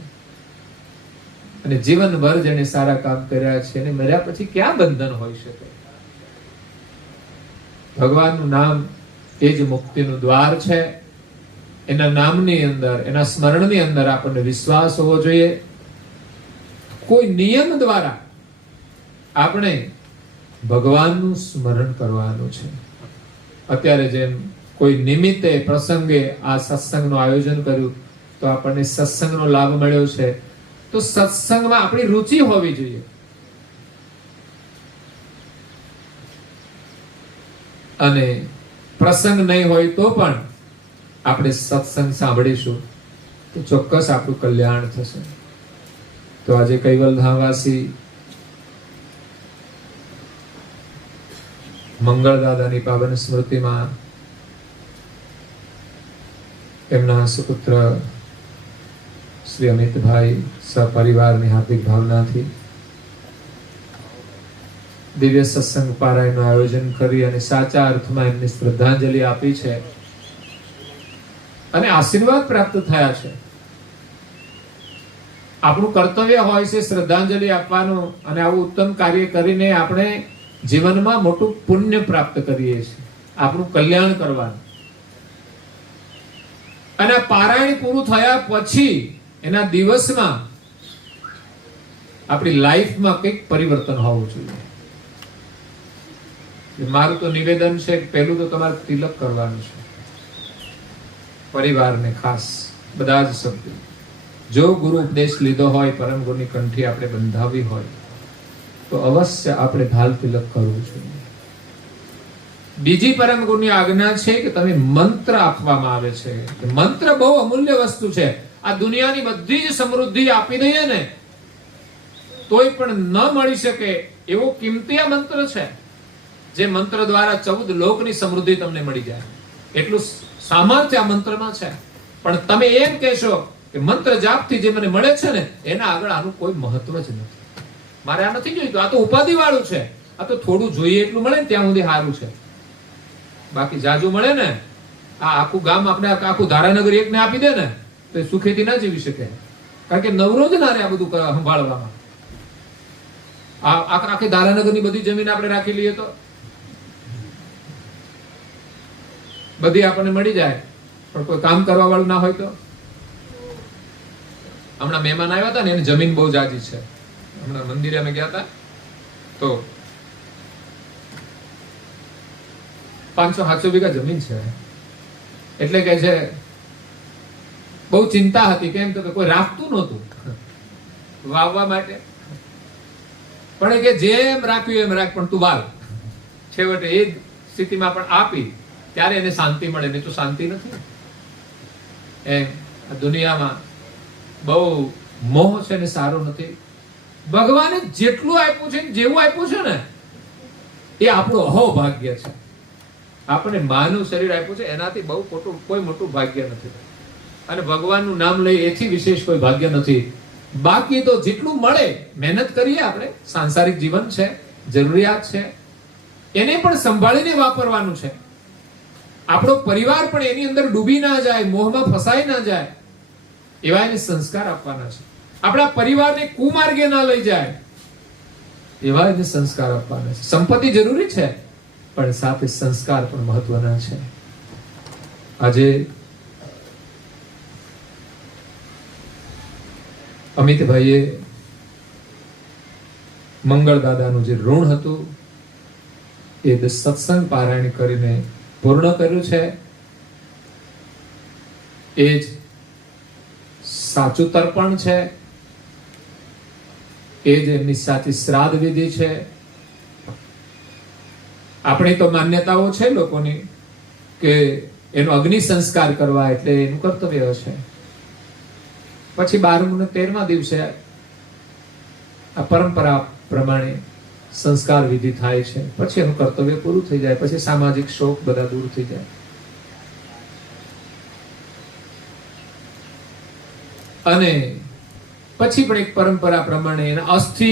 અને જીવનભર જેને સારા કામ કર્યા છે એને મર્યા પછી ક્યાં બંધન હોઈ શકે? ભગવાનનું નામ એ જ મુક્તિનું દ્વાર છે. એના નામની અંદર, એના સ્મરણની અંદર આપણને વિશ્વાસ હોવો જોઈએ. કોઈ નિયમ દ્વારા આપણે ભગવાનનું સ્મરણ કરવાનું છે. અત્યારે જેમ કોઈ નિમિત્તે પ્રસંગે આ સત્સંગનું આયોજન કર્યું તો આપણને સત્સંગનો લાભ મળ્યો છે, તો સત્સંગમાં આપણી રુચિ હોવી જોઈએ. અને પ્રસંગ નહીં હોય તો પણ આપણે સત્સંગ સાંભળીશું તો ચોક્કસ આપણું કલ્યાણ થશે. તો આજે કૈવલધામવાસી મંગળદાદાની પાવન સ્મૃતિમાં એમના સુપુત્ર શ્રી અમિતભાઈ સપરિવારની હાર્દિક ભાવનાથી દિવ્ય સત્સંગ પારાયણનું આયોજન કરી અને સાચા અર્થમાં એમની શ્રદ્ધાંજલિ આપી છે અને આશીર્વાદ પ્રાપ્ત થયા છે. આપણું કર્તવ્ય હોય છે શ્રદ્ધાંજલિ આપવાનું, અને આવું ઉત્તમ કાર્ય કરીને આપણે જીવનમાં મોટું પુણ્ય પ્રાપ્ત કરીએ છીએ, આપણું કલ્યાણ કરવાનું. અને પારાયણ પૂરું થયા પછી એના દિવસમાં આપણી લાઈફમાં કંઈક પરિવર્તન હોવું જોઈએ. મારું તો નિવેદન છે કે પહેલું તો તમારે તિલક કરવાનું છે પરિવારને, ખાસ બધા જ સભ્યો. જો ગુરુ ઉપદેશ લીધો હોય, પરમ ગુરુની કંઠી આપણે બંધાવી હોય તો અવશ્ય આપણે ભાલ તિલક કરવું જોઈએ. બીજી પરમ ગુરુની આજ્ઞા છે કે તમે મંત્ર આપવામાં આવે છે. મંત્ર બહુ અમૂલ્ય વસ્તુ છે. આ દુનિયાની બધી જ સમૃદ્ધિ આપી દઈએ ને તોય પણ ન મળી શકે એવો કિંમતી આ મંત્ર છે, જે મંત્ર દ્વારા 14 લોકની સમૃદ્ધિ તમને મળી જાય. એટલું સામર્થ્ય આ મંત્રમાં છે. પણ તમે એમ કહેશો કે મંત્ર જાપથી જે મને મળે છે ને એના આગળ આનું કોઈ મહત્વ જ નથી, મારે આ નથી જોઈતું, આ તો ઉપાધિ વાળું છે, આ તો થોડું જોઈએ એટલું મળે ને ત્યાં સુધી સારું છે, બાકી જાજુ મળે ને આ આખું ગામ આપણે આખું ધારાનગર એકને આપી દે ને તો સુખેથી ના જીવી શકે, કારણ કે નવરો જ ના રહે આ બધું સંભાળવામાં. આખી ધારાનગરની બધી જમીન આપણે રાખી લઈએ તો બધી આપણને મળી જાય, પણ કોઈ કામ કરવા વાળું ના હોય તો. હમણાં મહેમાન આવ્યા હતા ને, એની જમીન બહુ જાજી છે. હમણાં મંદિરે અમે ગયા હતા તો 500-700 વીઘા જમીન છે. એટલે કે છે બહુ ચિંતા હતી, કેમ તો કોઈ રાખતું નહોતું વાવવા માટે. પણ કે જેમ રાખ્યું એમ રાખ, પણ તું વાવ. છેવટે એ સ્થિતિમાં પણ આપી ત્યારે એને શાંતિ મળે, નહીં તો શાંતિ નથી. એમ આ દુનિયામાં બહુ મોહ છે ને સારો નથી. ભગવાને જેટલું આપ્યું છે, જેવું આપ્યું છે ને, એ આપણું અહોભાગ્ય છે. આપણે માનવ શરીર આપ્યું છે, એનાથી બહુ કોઈ મોટું ભાગ્ય નથી. અને ભગવાનનું નામ લઈ એથી વિશેષ કોઈ ભાગ્ય નથી. બાકી તો જેટલું મળે મહેનત કરીએ. આપણે સાંસારિક જીવન છે, જરૂરિયાત છે, એને પણ સંભાળીને વાપરવાનું છે. આપણો પરિવાર પણ એની અંદર ડૂબી ના જાય, મોહમાં ફસાઈ ના જાય, એવા એને સંસ્કાર આપવાના છે. આપણા પરિવારને કુમાર્ગે ના લઈ જાય, એવા એને સંસ્કાર આપવાના છે. સંપત્તિ જરૂરી છે, પણ સાથે સંસ્કાર પણ મહત્વના છે. આજે અમિતભાઈએ મંગળ દાદાનું જે ઋણ હતું એ સત્સંગ પારાયણ કરીને પૂર્ણ કર્યું છે. એ જ સાચું તર્પણ છે. એ જ એમની સાચી શ્રાદ્ધ વિધિ છે. આપણી તો માન્યતાઓ છે લોકોની કે એનો અગ્નિ સંસ્કાર કરવા એટલે એનું કર્તવ્ય છે. પછી 12મું ને 13મા દિવસે આ પરંપરા પ્રમાણે સંસ્કાર વિધિ થાય છે. પછી એનું કર્તવ્ય પૂરું થઈ જાય. પછી સામાજિક શોક બધા દૂર થઈ જાય. અને પછી પણ એક પરંપરા પ્રમાણે એના અસ્થિ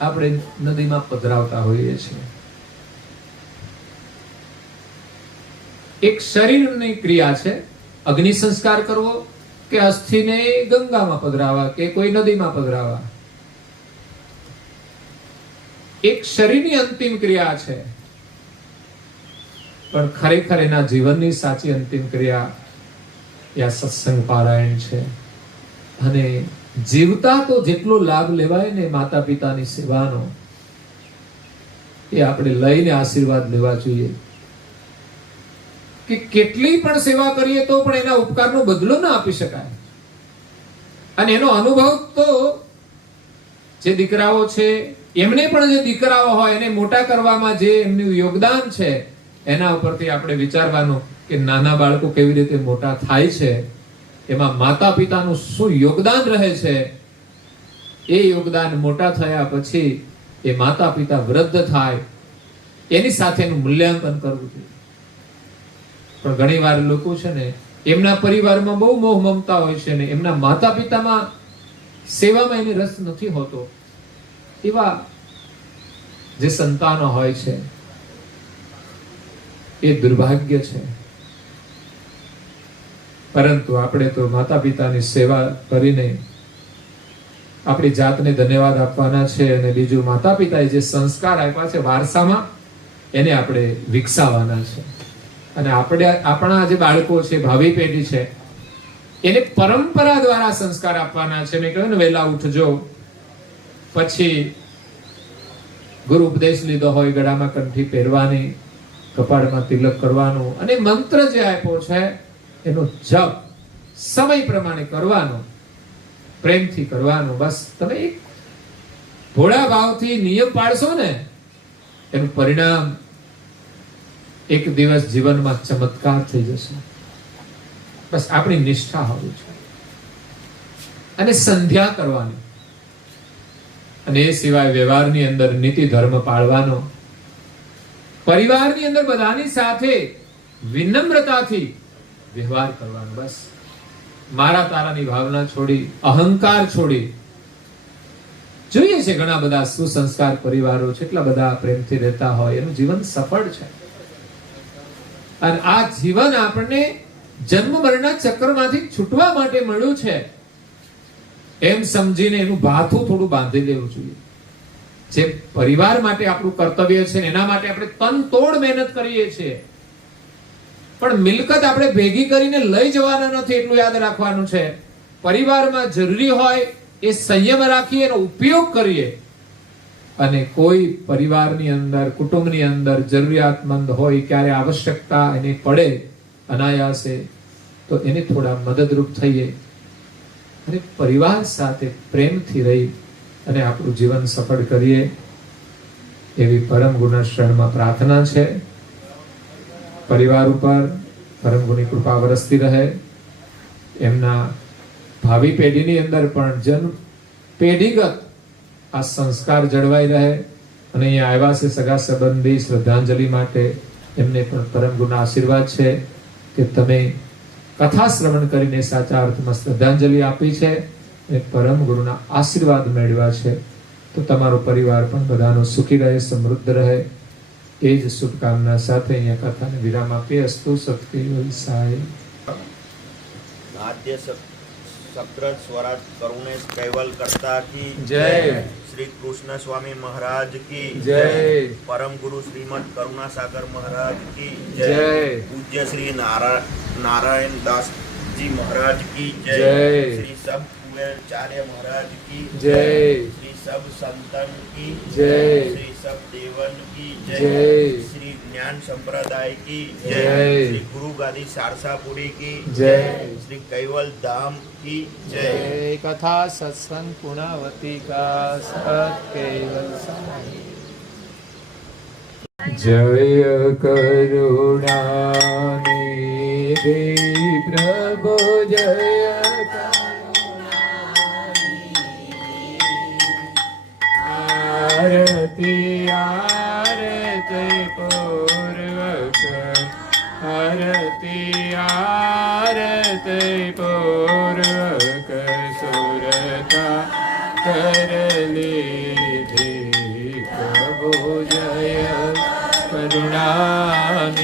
આપણે નદીમાં પધરાવતા હોઈએ છીએ. એક શરીરની ક્રિયા છે અગ્નિ સંસ્કાર કરવો, કે અસ્થિને ગંગામાં પધરાવા કે કોઈ નદીમાં પધરાવા. એક શરીરની અંતિમ ક્રિયા છે, પણ ખરેખર એના જીવનની સાચી અંતિમ ક્રિયા એ આ સત્સંગ પારાયણ છે. અને જીવતા તો જેટલો લાભ લેવાય ને માતા પિતાની સેવાનો, એ આપણે લઈને આશીર્વાદ લેવા જોઈએ. કે કેટલી પણ સેવા કરીએ તો પણ એના ઉપકારનો બદલો ના આપી શકાય. અને એનો અનુભવ તો જે દીકરાઓ છે એમને પણ, જે દીકરાઓ હોય એને મોટા કરવામાં જે એમનું યોગદાન છે એના ઉપરથી આપણે વિચારવાનું કે નાના બાળકો કેવી રીતે મોટા થાય છે, એમાં માતા પિતાનું શું યોગદાન રહે છે. એ યોગદાન મોટા થયા પછી એ માતા પિતા વૃદ્ધ થાય એની સાથેનું મૂલ્યાંકન કરવું જોઈએ. પણ ઘણી વાર લોકો છે ને એમના પરિવારમાં બહુ મોહ મમતા હોય છે ને એમના માતા પિતામાં સેવામાં એને રસ નથી હોતો. એવા જે સંતાનો હોય છે એ દુર્ભાગ્ય છે. પરંતુ આપણે તો માતા પિતાની સેવા કરીને આપણી જાતને ધન્યવાદ આપવાના છે. અને બીજું, માતા પિતાએ જે સંસ્કાર આપ્યા છે વારસામાં, એને આપણે વિકસાવવાના છે. અને આપણા જે બાળકો છે, ભાવિ પેઢી છે, એને પરંપરા દ્વારા સંસ્કાર આપવાના છે. મેં કહ્યું ને, વહેલા ઉઠજો, પછી ગુરુ ઉપદેશ લીધો હોય, ગળામાં કંઠી પહેરવાની, કપાળમાં તિલક કરવાનું, અને મંત્ર જે આપ્યો છે એનો જપ સમય પ્રમાણે કરવાનો, પ્રેમથી કરવાનો. બસ તમે એક ભોળા ભાવથી નિયમ પાડશો ને, એનું પરિણામ એક દિવસ જીવનમાં ચમત્કાર થઈ જશે. બસ આપણી નિષ્ઠા હોવી છે. અને સંધ્યા કરવાની. અને એ સિવાય વ્યવહારની અંદર નીતિ ધર્મ પાળવાનો, પરિવારની અંદર બધાની સાથે વિનમ્રતાથી વ્યવહાર કરવાનો. બસ મારા તારાની ભાવના છોડી, અહંકાર છોડી. જોઈએ છે ઘણા બધા સુસંસ્કાર પરિવારો છે, એટલા બધા પ્રેમથી રહેતા હોય, એનું જીવન સફળ છે. અને આ જીવન આપણને જન્મ મરણના ચક્રમાંથી છૂટવા માટે મળ્યું છે એમ સમજીને એનું ભાથું થોડું બાંધી લેવું જોઈએ. જે પરિવાર માટે આપણું કર્તવ્ય છે ને એના માટે આપણે તનતોડ મહેનત કરીએ છીએ, પણ મિલકત આપણે ભેગી કરીને લઈ જવાના નથી, એટલું યાદ રાખવાનું છે. પરિવારમાં જરૂરી હોય એ સંયમ રાખીએ એનો ઉપયોગ કરીએ, અને કોઈ પરિવારની અંદર કુટુંબની અંદર જરૂરિયાતમંદ હોય, ક્યારે આવશ્યકતા એની પડે અનાયાસે, તો એને થોડા મદદરૂપ થઈએ અને પરિવાર સાથે પ્રેમથી રહી અને આપણું જીવન સફળ કરીએ, એવી પરમ ગુણ શરણમાં પ્રાર્થના છે. પરિવાર ઉપર પરમ ગુણની કૃપા વરસતી રહે, એમના ભાવિ પેઢીની અંદર પણ જન્મ પેઢીગત આ સંસ્કાર જળવાઈ રહે, અને અહીંયા આવ્યા છે સગા સંબંધી શ્રદ્ધાંજલિ માટે, એમને પણ પરમ ગુણના આશીર્વાદ છે કે તમે કથા શ્રવણ કરીને સાચા અર્થમાં શ્રદ્ધાંજલિ આપી છે અને પરમ ગુરુના આશીર્વાદ મેળવ્યા છે. તો તમારો પરિવાર પણ બધાનો સુખી રહે, સમૃદ્ધ રહે, એ જ શુભકામના સાથે અહીંયા કથાને વિરામ આપીએ. અસ્તુ સત્કૈવલ સાય. આદ્ય સક્ર સ્વરાજ કરુણેશ કૈવલ કરતા કી જય. શ્રી કૃષ્ણ સ્વામી મહારાજ કી જય. પરમ ગુરુ શ્રીમદ કરુણા સાગર મહારાજ કી જય. પૂજ્ય શ્રી નારાયણ દાસજી મહારાજ કી જય. શ્રી સબ કુવેરચાર્ય મહારાજ કી જય. શ્રી સબ સંતન કી જય. શ્રી સબ દેવન કી જય. જય. શ્રી જ્ઞાન સંપ્રદાય કી જય. શ્રી ગુરુ ગાદી સારસાપુરી કી જય. શ્રી કૈવલ ધામ કી જય. કથા સત્સંગ પુણાવતી કા સત્કૈવલ સાય. જય કરુણાનિધિ પ્રભુ જય આરતી આરતી પૂર્વક આરતી આરતી પૂર્વક સુરતા કર લીધી પ્રભુ જય કરુણાનિધિ.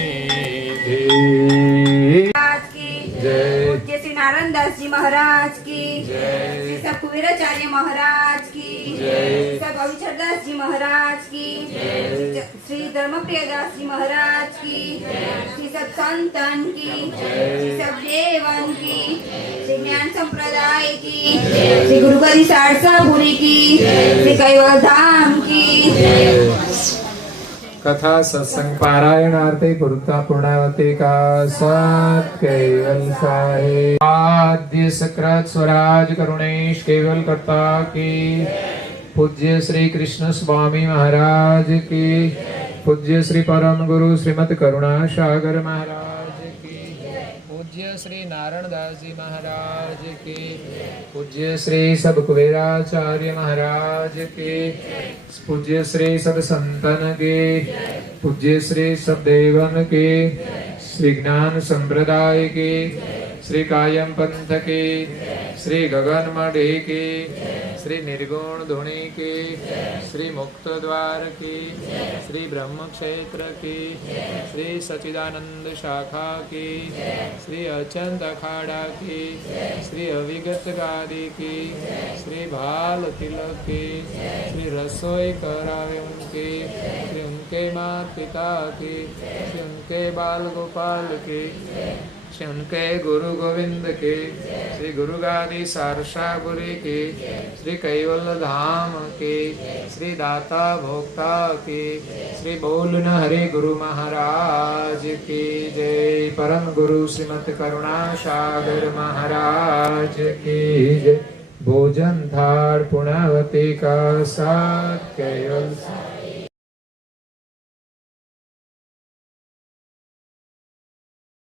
જય. पूज्य श्री नारायण दास जी महाराज की जय. श्री सब कुबेराचार्य महाराज की जय. श्री सब अविचर दास जी महाराज की श्री धर्मप्रिय दास जी महाराज की श्री सब संतन की श्री सब देवन की श्री ज्ञान संप्रदाय की श्री गुरुगदी सारसापुरी की श्री कैवल धाम की. कथा सत्संग पारायण आरती पूर्ता पूर्णावती का सत केवल साहे. आद्य सकृत स्वराज करुणेश केवल करता की. पूज्य श्री कृष्ण स्वामी महाराज की. पूज्य श्री परम गुरु श्रीमद करुणा सागर महाराज की. पूज्य श्री नारायण दास जी महाराज की. पूज्य श्री सब कुबेराचार्य महाराज की. पूज्य श्री सब संतन की. पूज्य श्री सब देवन की. श्री ज्ञान संप्रदाय की. श्री कायम पंथ की. श्री गगन मढ़ी की. श्री निर्गुण धुनी की. श्री मुक्त द्वार की. श्री ब्रह्म क्षेत्र की. श्री सचिदानंद शाखा की. श्री अचंत अखाड़ा की. श्री अविगत गादी की. श्री भाल तिलक की. श्री रसोई करावे उनकी. श्री उनके माता पिता की. श्री उनके बाल गोपाल की. श्री उनके गुरु गोविंद के. श्री गुरु गादी सारसापुरी की. श्री कैवल धाम की. श्री दाता भोक्ता की. श्री बोल न हरि गुरु महाराज की जय. परम गुरु श्रीमद करुणा सागर महाराज की जय. भोजन थाल पुणावती का साथ केवल